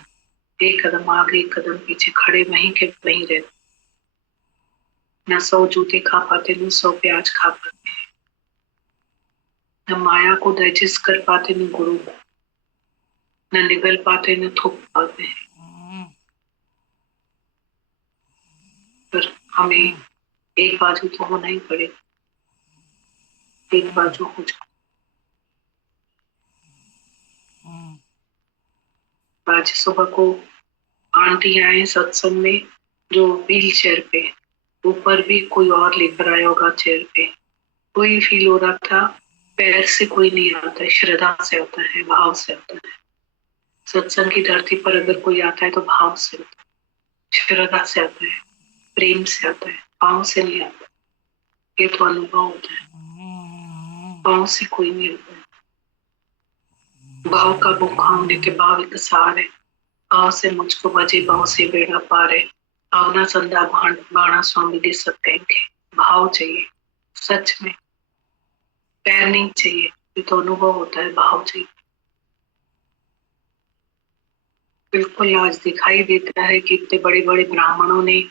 एक कदम आगे, एक कदम पीछे, खड़े वहीं के वहीं रहते। न 100 जूते खा पाते, न 100 प्याज खा पाते, न माया को डाइजेस्ट कर पाते, न गुरु को, न निगल पाते, न थूक पाते हैं। पर हमें एक बाजू तो होना ही पड़ेगा, एक बाजू हो जाए। आज सुबह को आंटी आए सत्संग में, जो व्हील चेयर पे, ऊपर भी कोई और लेकर आया होगा चेयर पे। कोई फील हो रहा था, पैर से कोई नहीं आता है, श्रद्धा से आता है, भाव से आता है। सत्संग की धरती पर अगर कोई आता है तो भाव से आता है, श्रद्धा से आता है। प्रेम से आता है, पाँव से नहीं आता। ये तो अनुभव होता है, पाँव से कोई नहीं होता है। भाव का भूखा नित्य भाविक सार है, भाव से मुझको बजे, भाव से बेड़ा पार है। भावना संधा बाणा स्वामी दे सकते हैं। भाव चाहिए, सच में पैर नहीं चाहिए। ये तो अनुभव होता है, भाव चाहिए। बिल्कुल आज दिखाई देता है कि इतने बड़े बड़े ब्राह्मणों ने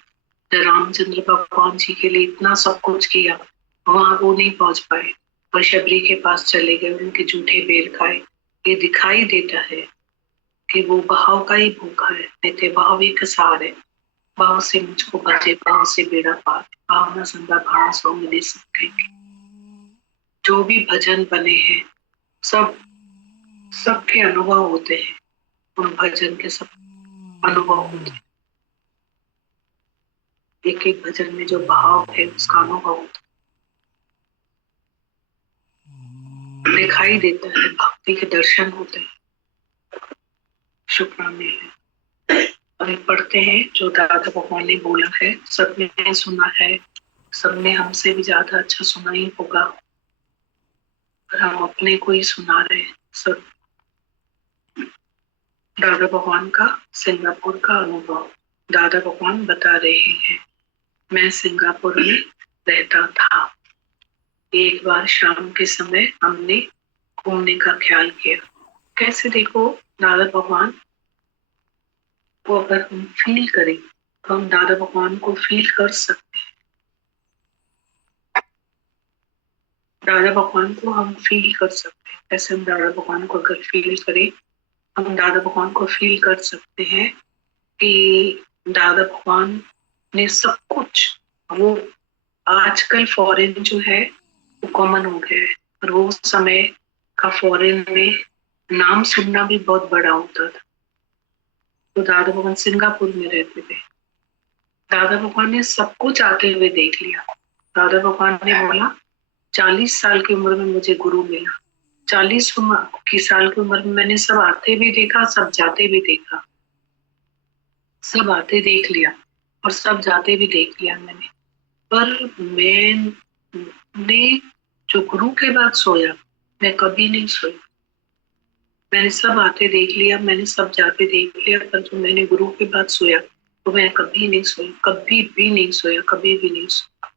रामचंद्र भगवान जी के लिए इतना सब कुछ किया, वहां वो नहीं पहुंच पाए और शबरी के पास चले गए, उनके जूठे बेर खाए। ये दिखाई देता है कि वो भाव का ही भूखा है, नित्य भाव एक सार है। भाव से मुझको बचे, भाव से बेड़ा पार, भावना संधा भाव सो मिले सकते। जो भी भजन बने हैं सबके अनुभव होते हैं, उन भजन के सब अनुभव होते हैं। एक एक भजन में जो भाव है उसका अनुभव होता है, दिखाई देता है, भक्ति के दर्शन होते हैं। शुक्राने है। अभी पढ़ते हैं जो दादा भगवान ने बोला है, सबने सुना है, सबने हमसे भी ज्यादा अच्छा सुना ही होगा, और हम अपने को ही सुना रहे हैं सब। दादा भगवान का सिंगापुर का अनुभव। दादा भगवान बता रहे हैं, मैं सिंगापुर में रहता था। एक बार शाम के समय हमने घूमने का ख्याल किया। कैसे देखो, दादा भगवान को अगर हम फील करें तो हम दादा भगवान को फील कर सकते हैं। दादा भगवान को हम फील कर सकते हैं। ऐसे हम दादा भगवान को अगर फील करें, हम दादा भगवान को फील कर सकते हैं कि दादा भगवान ने सब कुछ, वो आजकल फॉरेन जो है वो कॉमन हो गया है, और वो समय का फॉरेन में नाम सुनना भी बहुत बड़ा होता था। तो दादा भगवान सिंगापुर में रहते थे। दादा भगवान ने सब कुछ आते हुए देख लिया। दादा भगवान ने बोला 40 साल की उम्र में मुझे गुरु मिला। 40 की साल की उम्र में मैंने सब आते भी देखा, सब जाते भी देखा। सब आते देख लिया और सब जाते भी देख लिया मैंने। पर मैंने जो गुरु के बाद सोया, मैं कभी नहीं सोई। मैंने सब आते देख लिया, मैंने सब जाते देख लिया, पर जो मैंने गुरु के बाद सोया तो मैं कभी नहीं सोई, कभी भी नहीं सोया, कभी भी नहीं सोया।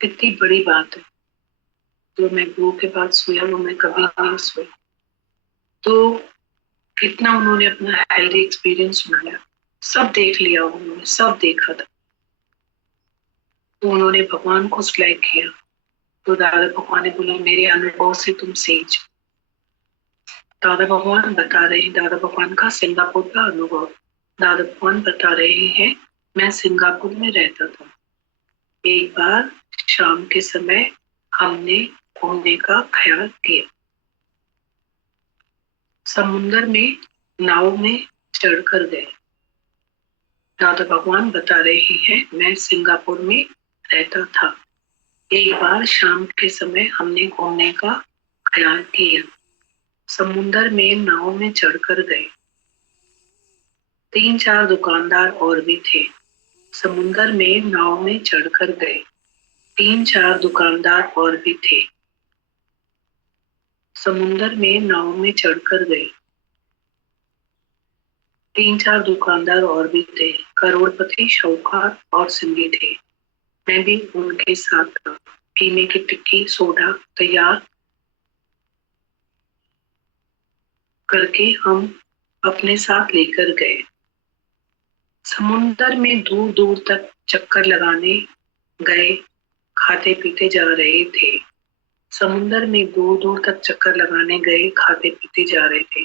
कितनी बड़ी बात है। जो मैं गुरु के बाद सोया वो मैं कभी नहीं सोई। तो कितना उन्होंने अपना हेल्दी एक्सपीरियंस सुनाया। सब देख लिया उन्होंने, सब देखा था। तो उन्होंने भगवान को सिलेक्ट किया। तो दादा भगवान ने बोला मेरे अनुभव से तुम सींच। दादा भगवान बता रहे हैं, दादा भगवान का सिंगापुर का अनुभव। दादा भगवान बता रहे हैं, मैं सिंगापुर में रहता था। एक बार शाम के समय हमने घूमने का ख्याल किया। समुद्र में नाव में चढ़कर गए। दादा भगवान बता रहे हैं, मैं सिंगापुर में रहता था। एक बार शाम के समय हमने घूमने का ख्याल किया। समुद्र में नाव में चढ़कर गए। 3-4 दुकानदार और भी थे। समुद्र में नाव में चढ़कर गए। 3-4 दुकानदार और भी थे। समुद्र में नाव में चढ़कर गए। 3-4 दुकानदार और भी थे। करोड़पति, शाहूकार और सिंधी थे। मैं भी उनके साथ था। पीने की टिक्की, सोडा तैयार करके हम अपने साथ लेकर गए। समुद्र में दूर दूर तक चक्कर लगाने गए, खाते पीते जा रहे थे। समुद्र में दूर दूर तक चक्कर लगाने गए, खाते पीते जा रहे थे।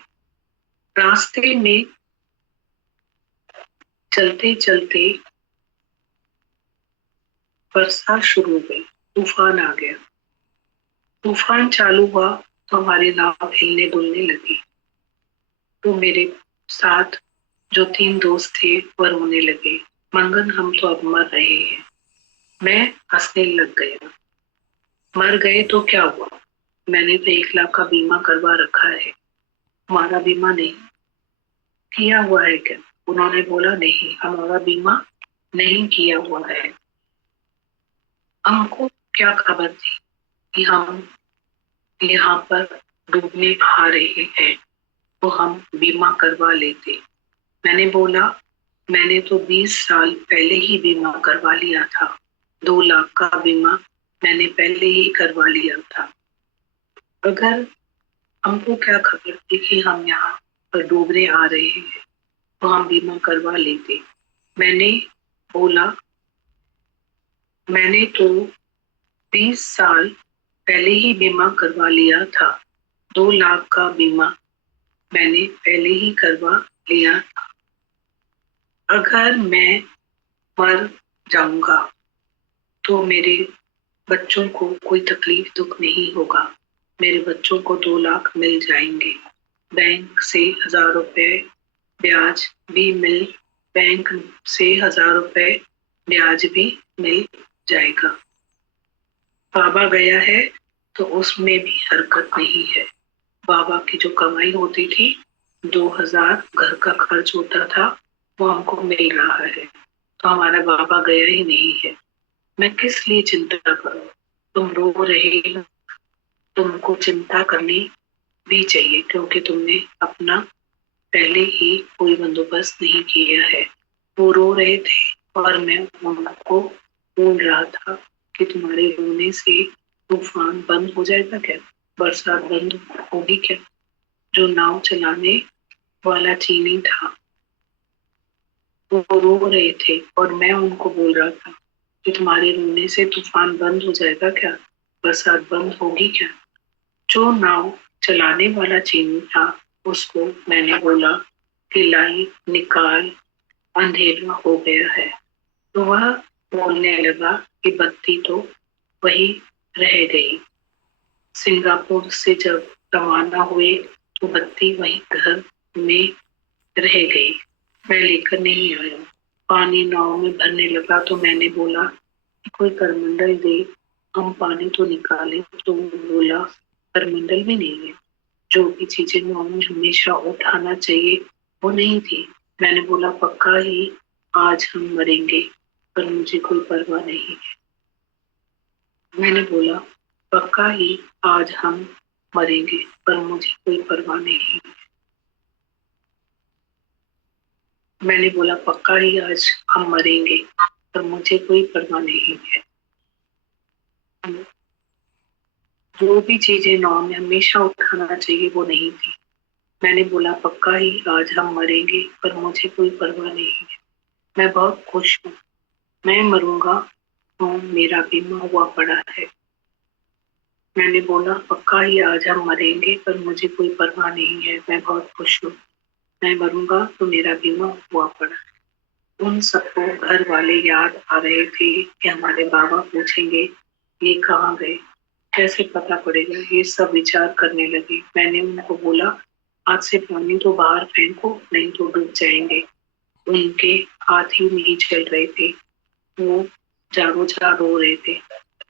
रास्ते में चलते चलते वर्षा शुरू हो गई, तूफान आ गया। तूफान चालू हुआ तो हमारी नाव हिलने डुलने लगी। तो मेरे साथ जो 3 दोस्त थे वह रोने लगे। मंगन हम तो अब मर रहे हैं। मैं हंसने लग गया। मर गए तो क्या हुआ, मैंने तो 1 लाख का बीमा करवा रखा है। हमारा बीमा नहीं किया हुआ है क्या? उन्होंने बोला नहीं, हमारा बीमा नहीं किया हुआ है। हमको क्या खबर थी कि हम यहाँ पर डूबने आ रहे हैं, तो हम बीमा करवा लेते। मैंने बोला मैंने तो 20 साल पहले ही बीमा करवा लिया था, 2 लाख का बीमा मैंने पहले ही करवा लिया था। अगर हमको क्या खबर थी कि हम यहाँ पर डूबने आ रहे हैं, तो हम बीमा करवा लेते। मैंने बोला मैंने तो 20 साल पहले ही बीमा करवा लिया था, 2 लाख का बीमा मैंने पहले ही करवा लिया था। अगर मैं मर जाऊंगा तो मेरे बच्चों को कोई तकलीफ दुख नहीं होगा, मेरे बच्चों को 2 लाख मिल जाएंगे। बैंक से 1000 रुपए ब्याज भी मिल बैंक से 1000 रुपए ब्याज भी मिल जाएगा। बाबा गया है तो उसमें भी हरकत नहीं है। बाबा की जो कमाई होती थी 2000 घर का खर्च होता था, वो हमको मिल रहा है, तो हमारा बाबा गया ही नहीं है। मैं किस लिए चिंता करूं? तुम रो रहे हो, तुमको चिंता करनी भी चाहिए, क्योंकि तुमने अपना पहले ही कोई बंदोबस्त नहीं किया है। वो रो रहे थे और मैं उनको बोल रहा था कि तुम्हारे रोने से तूफान बंद हो जाएगा क्या, बरसात बंद होगी क्या। जो नाव चलाने वाला चीनी था वो रो रहे थे और मैं उनको बोल रहा था कि तुम्हारे रोने से तूफान बंद हो जाएगा क्या, बरसात बंद होगी क्या। जो नाव चलाने वाला चीनी था उसको मैंने बोला कि लाइट निकाल, अंधेरा हो गया है। तो वह बोलने लगा कि बत्ती तो वही रह गई। सिंगापुर से जब रवाना हुए तो बत्ती वही घर में रह गई, मैं लेकर नहीं आया। पानी नाव में भरने लगा तो मैंने बोला कि कोई करमंडल दे, हम पानी तो निकाले। तो वो बोला करमंडल भी नहीं है, जो भी चीजें नाव में हमेशा उठाना चाहिए वो नहीं थी। मैंने बोला पक्का ही आज हम मरेंगे, पर मुझे कोई परवाह नहीं है। मैंने बोला पक्का ही आज हम मरेंगे, पर मुझे कोई परवाह नहीं है। मैंने बोला पक्का ही आज हम मरेंगे, पर मुझे कोई परवाह नहीं है। जो भी चीजें नाव में हमेशा उठाना चाहिए वो नहीं थी। मैंने बोला पक्का ही आज हम मरेंगे, पर मुझे कोई परवाह नहीं है। मैं बहुत खुश हूँ, मैं मरूंगा तो मेरा बीमा हुआ पड़ा है। मैंने बोला पक्का ही आज हम मरेंगे, पर मुझे कोई परवाह नहीं है, मैं बहुत खुश हूँ, मैं मरूंगा तो मेरा बीमा हुआ पड़ा है। उन सबको घर वाले याद आ रहे थे कि हमारे बाबा पूछेंगे ये कहाँ गए, कैसे पता पड़ेगा, ये सब विचार करने लगे। मैंने उनको बोला हाथ से पानी तो बाहर फेंको, नहीं तो डूब जाएंगे। उनके हाथ ही नहीं चल रहे थे, वो जारो जा रो रहे थे।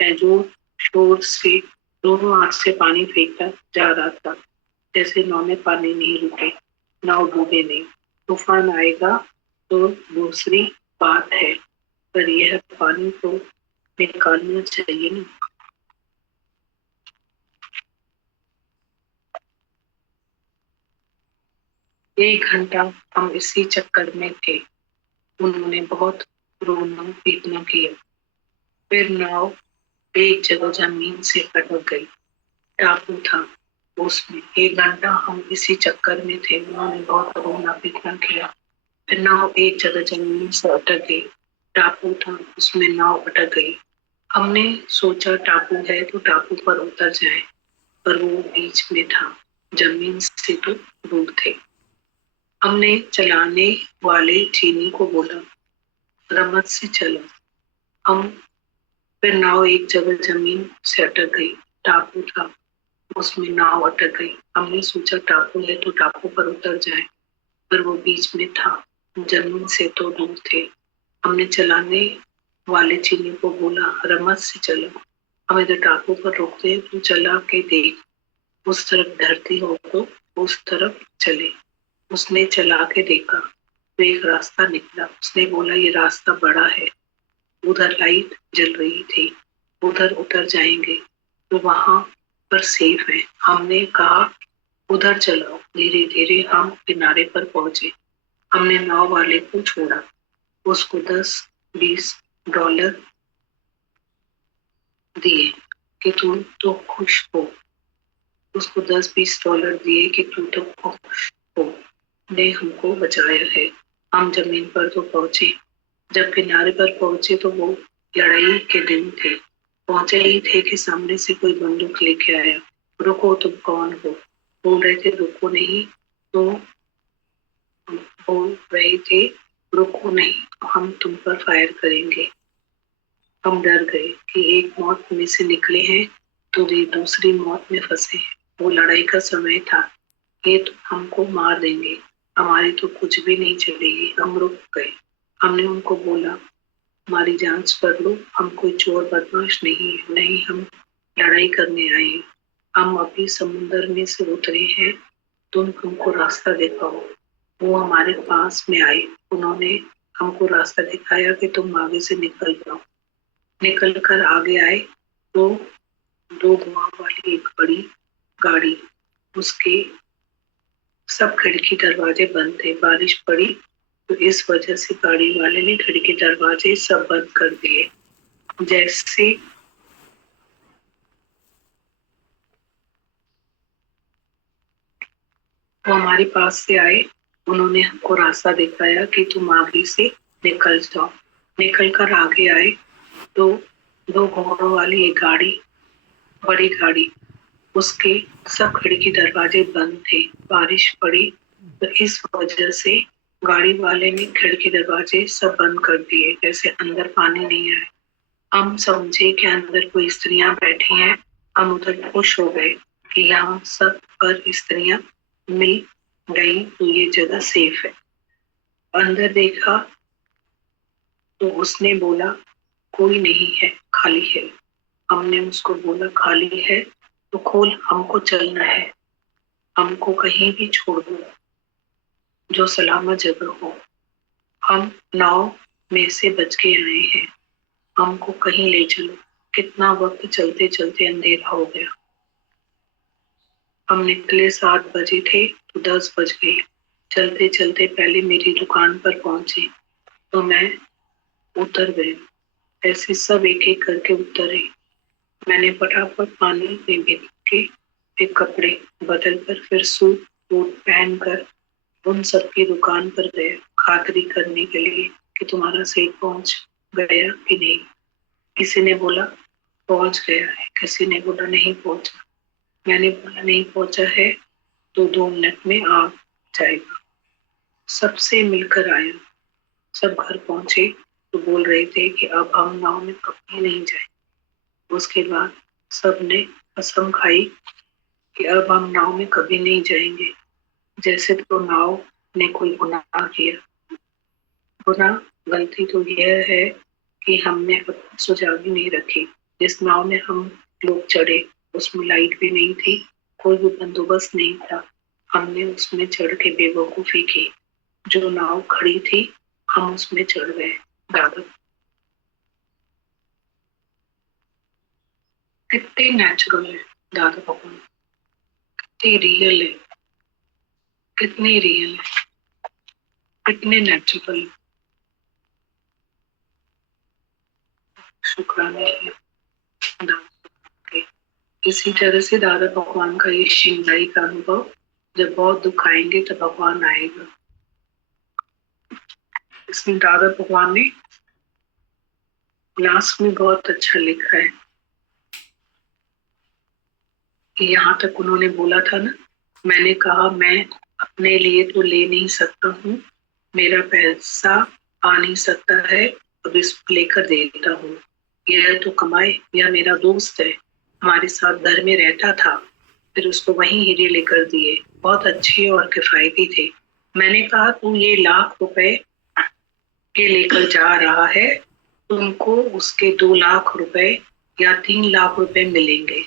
मैं जोर शोर से दोनों हाथ से पानी फेंकता जा रहा था, जैसे नाव में पानी नहीं रुके, नाव डूबे नहीं। तूफान आएगा तो दूसरी बात है, पर यह पानी तो निकालना चाहिए ना। एक घंटा हम इसी चक्कर में थे। उन्होंने बहुत रोना पीटना किया, फिर नाव एक जगह जमीन से अटक गई। टापू था उसमें। 1 घंटा हम इसी चक्कर में थे, उन्होंने बहुत रोना पीटना किया, फिर नाव एक जगह जमीन से अटक गई। टापू था उसमें नाव अटक गई। हमने सोचा टापू है तो टापू पर उतर जाए, पर वो बीच में था, जमीन से तो दूर थे। हमने चलाने वाले चीनी को बोला रमत से चलो। हम फिर नाव एक जगह जमीन से अटक गई। टापू था उसमें नाव अटक गई। हमने सोचा टापू है तो टापू पर उतर जाए, पर वो बीच में था, जमीन से तो दूर थे। हमने चलाने वाले चीनी को बोला रमत से चलो, हम इधर टापू पर रुकते हैं, तू चला के देख, उस तरफ धरती हो तो उस तरफ चले। उसने चला के देखा, तो एक रास्ता निकला। उसने बोला ये रास्ता बड़ा है, उधर लाइट जल रही थी, उधर उतर जाएंगे तो वहां पर सेफ है। हमने कहा उधर चलाओ। धीरे धीरे हम किनारे पर पहुंचे। हमने नाव वाले को छोड़ा, उसको 10-20 डॉलर दिए कि तू तो खुश हो। उसको 10-20 डॉलर दिए कि तू तो खुश हो, ने हमको बचाया है। हम जमीन पर तो पहुंचे। जब किनारे पर पहुंचे तो वो लड़ाई के दिन थे। पहुंचे ही थे कि सामने से कोई बंदूक लेके आया। रुको, तुम कौन हो? बोल रहे थे रुको नहीं, तो बोल रहे थे रुको नहीं, हम तुम पर फायर करेंगे। हम डर गए कि एक मौत में से निकले हैं तो ये दूसरी मौत में फंसे हैं। वो लड़ाई का समय था, ये तो हमको मार देंगे, हमारी तो कुछ भी नहीं चलेगी। हम रुक गए। हमने उनको बोला हमारी जांच कर लो, हम कोई चोर बदमाश नहीं है, नहीं हम लड़ाई करने आए हैं। हम अभी समुद्र में से उतरे हैं, तुम हमको रास्ता दिखाओ। वो हमारे पास में आए, उन्होंने हमको रास्ता दिखाया कि तुम आगे से निकल जाओ। निकल कर आगे आए तो 2 धुआं वाली एक बड़ी गाड़ी, उसके सब खिड़की दरवाजे बंद थे। बारिश पड़ी तो इस वजह से गाड़ी वाले ने खिड़की दरवाजे सब बंद कर दिए। जैसे वो हमारे पास से आए, उन्होंने हमको रास्ता दिखाया कि तुम आगे से निकल जाओ। निकल कर आगे आए तो 2 घोड़ों वाली एक गाड़ी, बड़ी गाड़ी, उसके सब खिड़की दरवाजे बंद थे। बारिश पड़ी तो इस वजह से गाड़ी वाले ने खिड़की दरवाजे सब बंद कर दिए, जैसे अंदर पानी नहीं आए। हम समझे कि अंदर कोई स्त्रियां बैठी हैं। हम उधर खुश हो गए कि यहाँ सब पर स्त्रियां मिल गई तो ये जगह सेफ है। अंदर देखा तो उसने बोला कोई नहीं है, खाली है। हमने उसको बोला खाली है तो खोल, हमको चलना है, हमको कहीं भी छोड़ दो जो सलामत जगह हो। हम नाव में से बच के आए हैं, हमको कहीं ले चलो। कितना वक्त चलते चलते अंधेरा हो गया। हम निकले 7 बजे थे तो 10 बज गए। चलते चलते पहले मेरी दुकान पर पहुंचे तो मैं उतर गया। ऐसे सब एक एक करके उतरे। मैंने फटाफट पानी में गिर के फिर कपड़े बदल कर फिर सूट बूट पहनकर उन सबकी दुकान पर गया, खातिरी करने के लिए कि तुम्हारा सेठ पहुंच गया कि नहीं। किसी ने बोला पहुंच गया है, किसी ने बोला नहीं पहुंचा। मैंने बोला नहीं पहुंचा है तो 2 मिनट में आ जाएगा। सबसे मिलकर आया, सब घर पहुंचे तो बोल रहे थे कि अब हम नाव में कभी नहीं जाए। उसके बाद सबने कसम खाई कि अब हम नाव में कभी नहीं जाएंगे। जैसे तो नाव ने कोई गुनाह किया। गुनाह गलती तो यह है कि हमने अपनी सुजागी नहीं रखी। जिस नाव में हम लोग चढ़े उसमें लाइट भी नहीं थी, कोई भी बंदोबस्त नहीं था। हमने उसमें चढ़ के बेवकूफी की। जो नाव खड़ी थी हम उसमें चढ़ गए। दादा कितने नेचुरल है, दादा भगवान कितनी रियल है, कितनी रियल है, कितने नेचुरल है। शुक्राने हैं दादा के। इसी तरह से दादा भगवान का ये शिंगाई का अनुभव, जब बहुत दुख आएंगे तब भगवान आएगा। इसमें दादा भगवान ने लास्ट में बहुत अच्छा लिखा है। यहाँ तक उन्होंने बोला था ना, मैंने कहा मैं अपने लिए तो ले नहीं सकता हूँ, मेरा पैसा आ नहीं सकता है, अब इसको लेकर देता हूँ। यह तो कमाए, यह मेरा दोस्त है, हमारे साथ घर में रहता था, फिर उसको वहीं हीरे लेकर दिए, बहुत अच्छे और किफायती थे। मैंने कहा तू ये लाख रुपए के लेकर जा रहा है, तुमको उसके 2 लाख रुपए या 3 लाख रुपए मिलेंगे।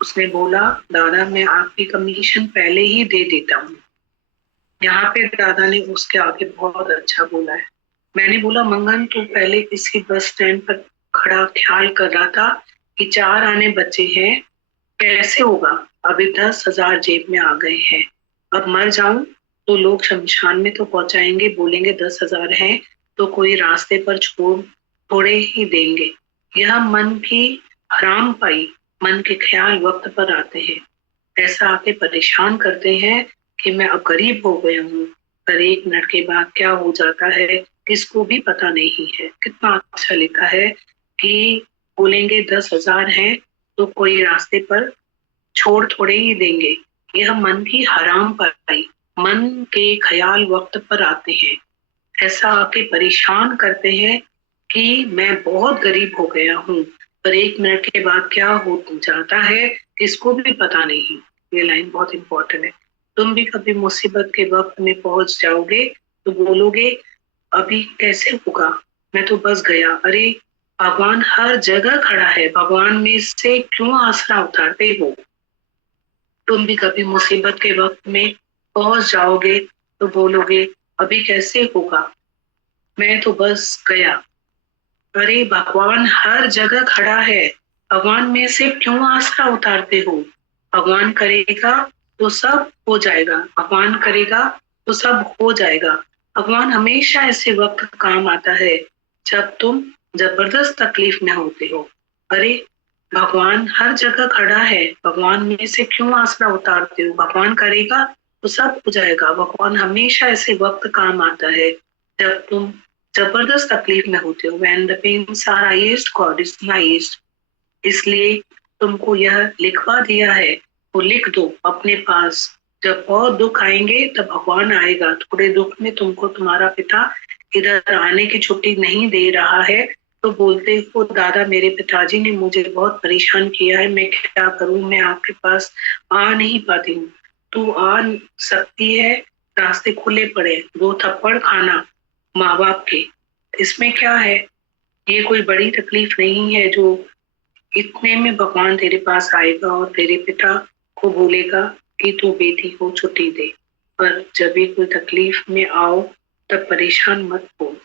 उसने बोला दादा मैं आपकी कमीशन पहले ही दे देता हूँ। यहाँ पे दादा ने उसके आगे बहुत अच्छा बोला है। मैंने बोला मंगन तू पहले किसी बस स्टैंड पर खड़ा ख्याल कर रहा था कि 4 आने बच्चे हैं, कैसे होगा? अभी 10,000 जेब में आ गए हैं। अब मर जाऊं तो लोग शमशान में तो पहुंचाएंगे, बोलेंगे 10,000 है तो कोई रास्ते पर छोड़ थोड़े ही देंगे। यह मन भी हराम पाई, मन के ख्याल वक्त पर आते हैं, ऐसा आके परेशान करते हैं कि मैं अब गरीब हो गया हूँ, पर 1 मिनट के बाद क्या हो जाता है किसको भी पता नहीं है। कितना अच्छा लिखा है कि बोलेंगे 10,000 है तो कोई रास्ते पर छोड़ थोड़े ही देंगे। यह मन भी हराम पाई, मन के ख्याल वक्त पर आते हैं, ऐसा आके परेशान करते हैं कि मैं बहुत गरीब हो गया हूँ, पर 1 मिनट के बाद क्या हो जाता है किसको भी पता नहीं। ये लाइन बहुत इंपॉर्टेंट है। तुम भी कभी मुसीबत के वक्त में पहुंच जाओगे तो बोलोगे अभी कैसे होगा, मैं तो बस गया। अरे भगवान हर जगह खड़ा है, भगवान में से क्यों आसरा उतारते हो? तुम भी कभी मुसीबत के वक्त में पहुंच जाओगे तो बोलोगे अभी कैसे होगा, मैं तो बस गया। अरे भगवान हर जगह खड़ा है, भगवान में से क्यों आसरा उतारते हो? भगवान करेगा तो सब हो जाएगा, भगवान करेगा तो सब हो जाएगा। भगवान हमेशा ऐसे वक्त काम आता है जब तुम जबरदस्त तकलीफ में होते हो। अरे भगवान हर जगह खड़ा है, भगवान में से क्यों आसरा उतारते हो? भगवान करेगा तो सब हो जाएगा। भगवान हमेशा ऐसे वक्त काम आता है जब तुम जबरदस्त तकलीफ में होते हो। When the pains are highest, God is highest। इसलिए तुमको यह लिखवा दिया है तो लिख दो अपने पास। जब बहुत दुख आएंगे तब भगवान आएगा। थोड़े दुख में तुमको तुम्हारा पिता इधर आने की छुट्टी नहीं दे रहा है तो बोलते हो दादा मेरे पिताजी ने मुझे बहुत परेशान किया है, मैं क्या करूं, मैं आपके पास आ नहीं पाती हूँ। तू आ सकती है, रास्ते खुले पड़े, 2 थप्पड़ खाना माँ बाप के, इसमें क्या है? ये कोई बड़ी तकलीफ नहीं है जो इतने में भगवान तेरे पास आएगा और तेरे पिता को बोलेगा कि तू बेटी को छुट्टी दे। पर जब भी कोई तकलीफ में आओ तब परेशान मत हो,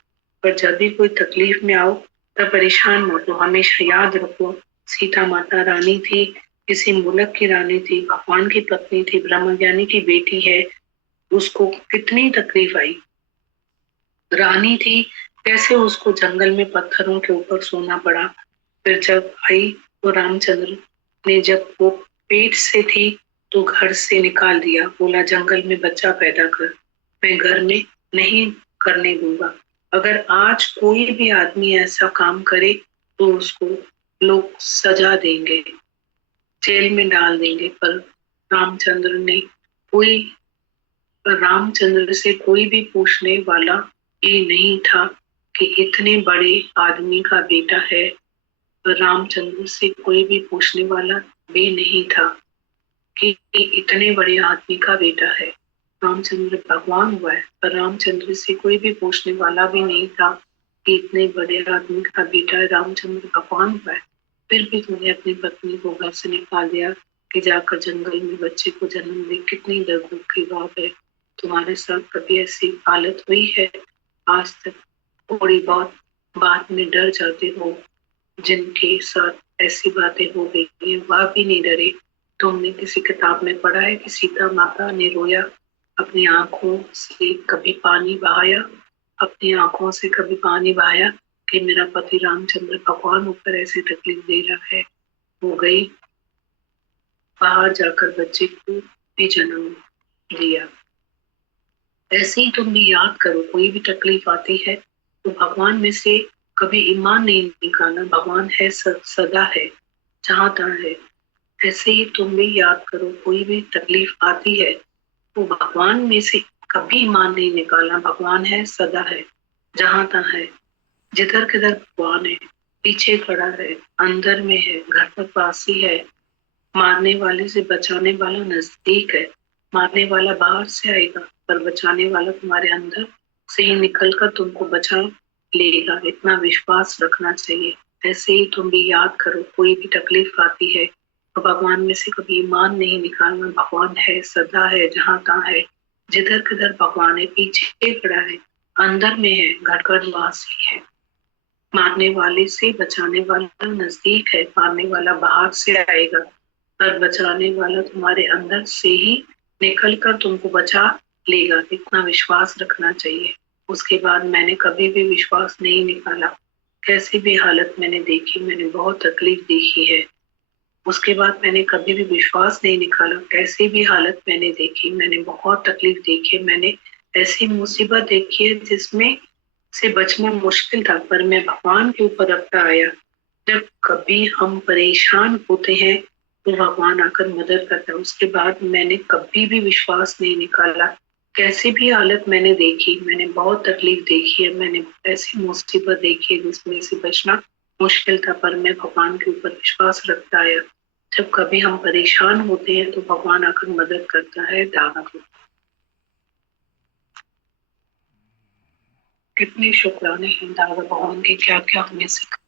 पर जब भी कोई तकलीफ में आओ तब परेशान मत हो। हमेशा याद रखो सीता माता रानी थी, किसी मुल्क की रानी थी, भगवान की पत्नी थी, ब्रह्मज्ञानी की बेटी है, उसको कितनी तकलीफ आई। रानी थी, कैसे उसको जंगल में पत्थरों के ऊपर सोना पड़ा। फिर जब आई तो रामचंद्र ने जब वो पेट से थी तो घर से निकाल दिया, बोला जंगल में बच्चा पैदा कर, मैं घर में नहीं करने दूंगा। अगर आज कोई भी आदमी ऐसा काम करे तो उसको लोग सजा देंगे, जेल में डाल देंगे। पर रामचंद्र से कोई भी पूछने वाला ये नहीं था कि इतने बड़े आदमी का बेटा है। रामचंद्र से कोई भी पूछने वाला भी नहीं था कि इतने बड़े आदमी का बेटा है। रामचंद्र भगवान हुआ है, पर रामचंद्र से कोई भी पूछने वाला भी नहीं था कि इतने बड़े आदमी का बेटा है। रामचंद्र भगवान हुआ है, फिर भी तुमने अपनी पत्नी को घर से निकाल दिया कि जाकर जंगल में बच्चे को जन्म दे। कितनी दर्द की बात है। तुम्हारे साथ कभी ऐसी हालत हुई है? आज तक थोड़ी बहुत बात में डर जाते हो, जिनके साथ ऐसी बातें हो गई है वह भी नहीं डरे। तुमने किसी किताब में पढ़ा है कि सीता माता ने रोया, अपनी आंखों से कभी पानी बहाया, अपनी आंखों से कभी पानी बहाया कि मेरा पति रामचंद्र भगवान ऊपर ऐसी तकलीफ दे रहा है। वो गई बाहर जाकर बच्चे को भी जन्म दिया। ऐसे ही तुम भी याद करो, कोई भी तकलीफ आती है तो भगवान में से कभी ईमान नहीं निकालना। भगवान है, सदा है, जहां तहाँ है। ऐसे ही तुम भी याद करो, कोई भी तकलीफ आती है तो भगवान में से कभी ईमान नहीं निकालना। भगवान है, सदा है, जहां तहाँ है, जिधर किधर भगवान है, पीछे खड़ा है, अंदर में है, घर पर पासी है, मारने वाले से बचाने वाला नजदीक है। मारने वाला बाहर से आएगा पर बचाने वाला तुम्हारे अंदर से ही निकल कर तुमको बचा लेगा, इतना विश्वास रखना चाहिए। ऐसे ही तुम भी याद करो, कोई भी तकलीफ आती है तो भगवान में से कभी ईमान नहीं निकालना। भगवान है, सदा है, जहां तहाँ है, जिधर किधर भगवान है, पीछे खड़ा है, अंदर में है, घर घर वासी है। मारने वाले से बचाने वाला नजदीक है, मारने वाला बाहर से आएगा और बचाने वाला तुम्हारे अंदर से ही निकल कर तुमको बचा लेगा। इतना विश्वास रखना चाहिए। उसके बाद मैंने कभी भी विश्वास नहीं निकाला। कैसी भी हालत मैंने देखी, मैंने बहुत तकलीफ देखी है। उसके बाद मैंने कभी भी विश्वास नहीं निकाला। कैसी भी हालत मैंने देखी, मैंने बहुत तकलीफ देखी है। मैंने ऐसी मुसीबत देखी है जिसमें से बचना मुश्किल था, पर मैं भगवान के ऊपर रखता आया। जब कभी हम परेशान होते हैं तो भगवान आकर मदद करता है। उसके बाद मैंने कभी भी विश्वास नहीं निकाला। कैसी भी हालत मैंने देखी, मैंने बहुत तकलीफ देखी है, मैंने ऐसी मुसीबत देखी है जिसमें से बचना मुश्किल था, पर मैं भगवान के ऊपर विश्वास रखता आया। जब कभी हम परेशान होते हैं तो भगवान आकर मदद करता है। दादा को कितने शुक्राने हैं दादा भगवान के, क्या क्या हमें सिखा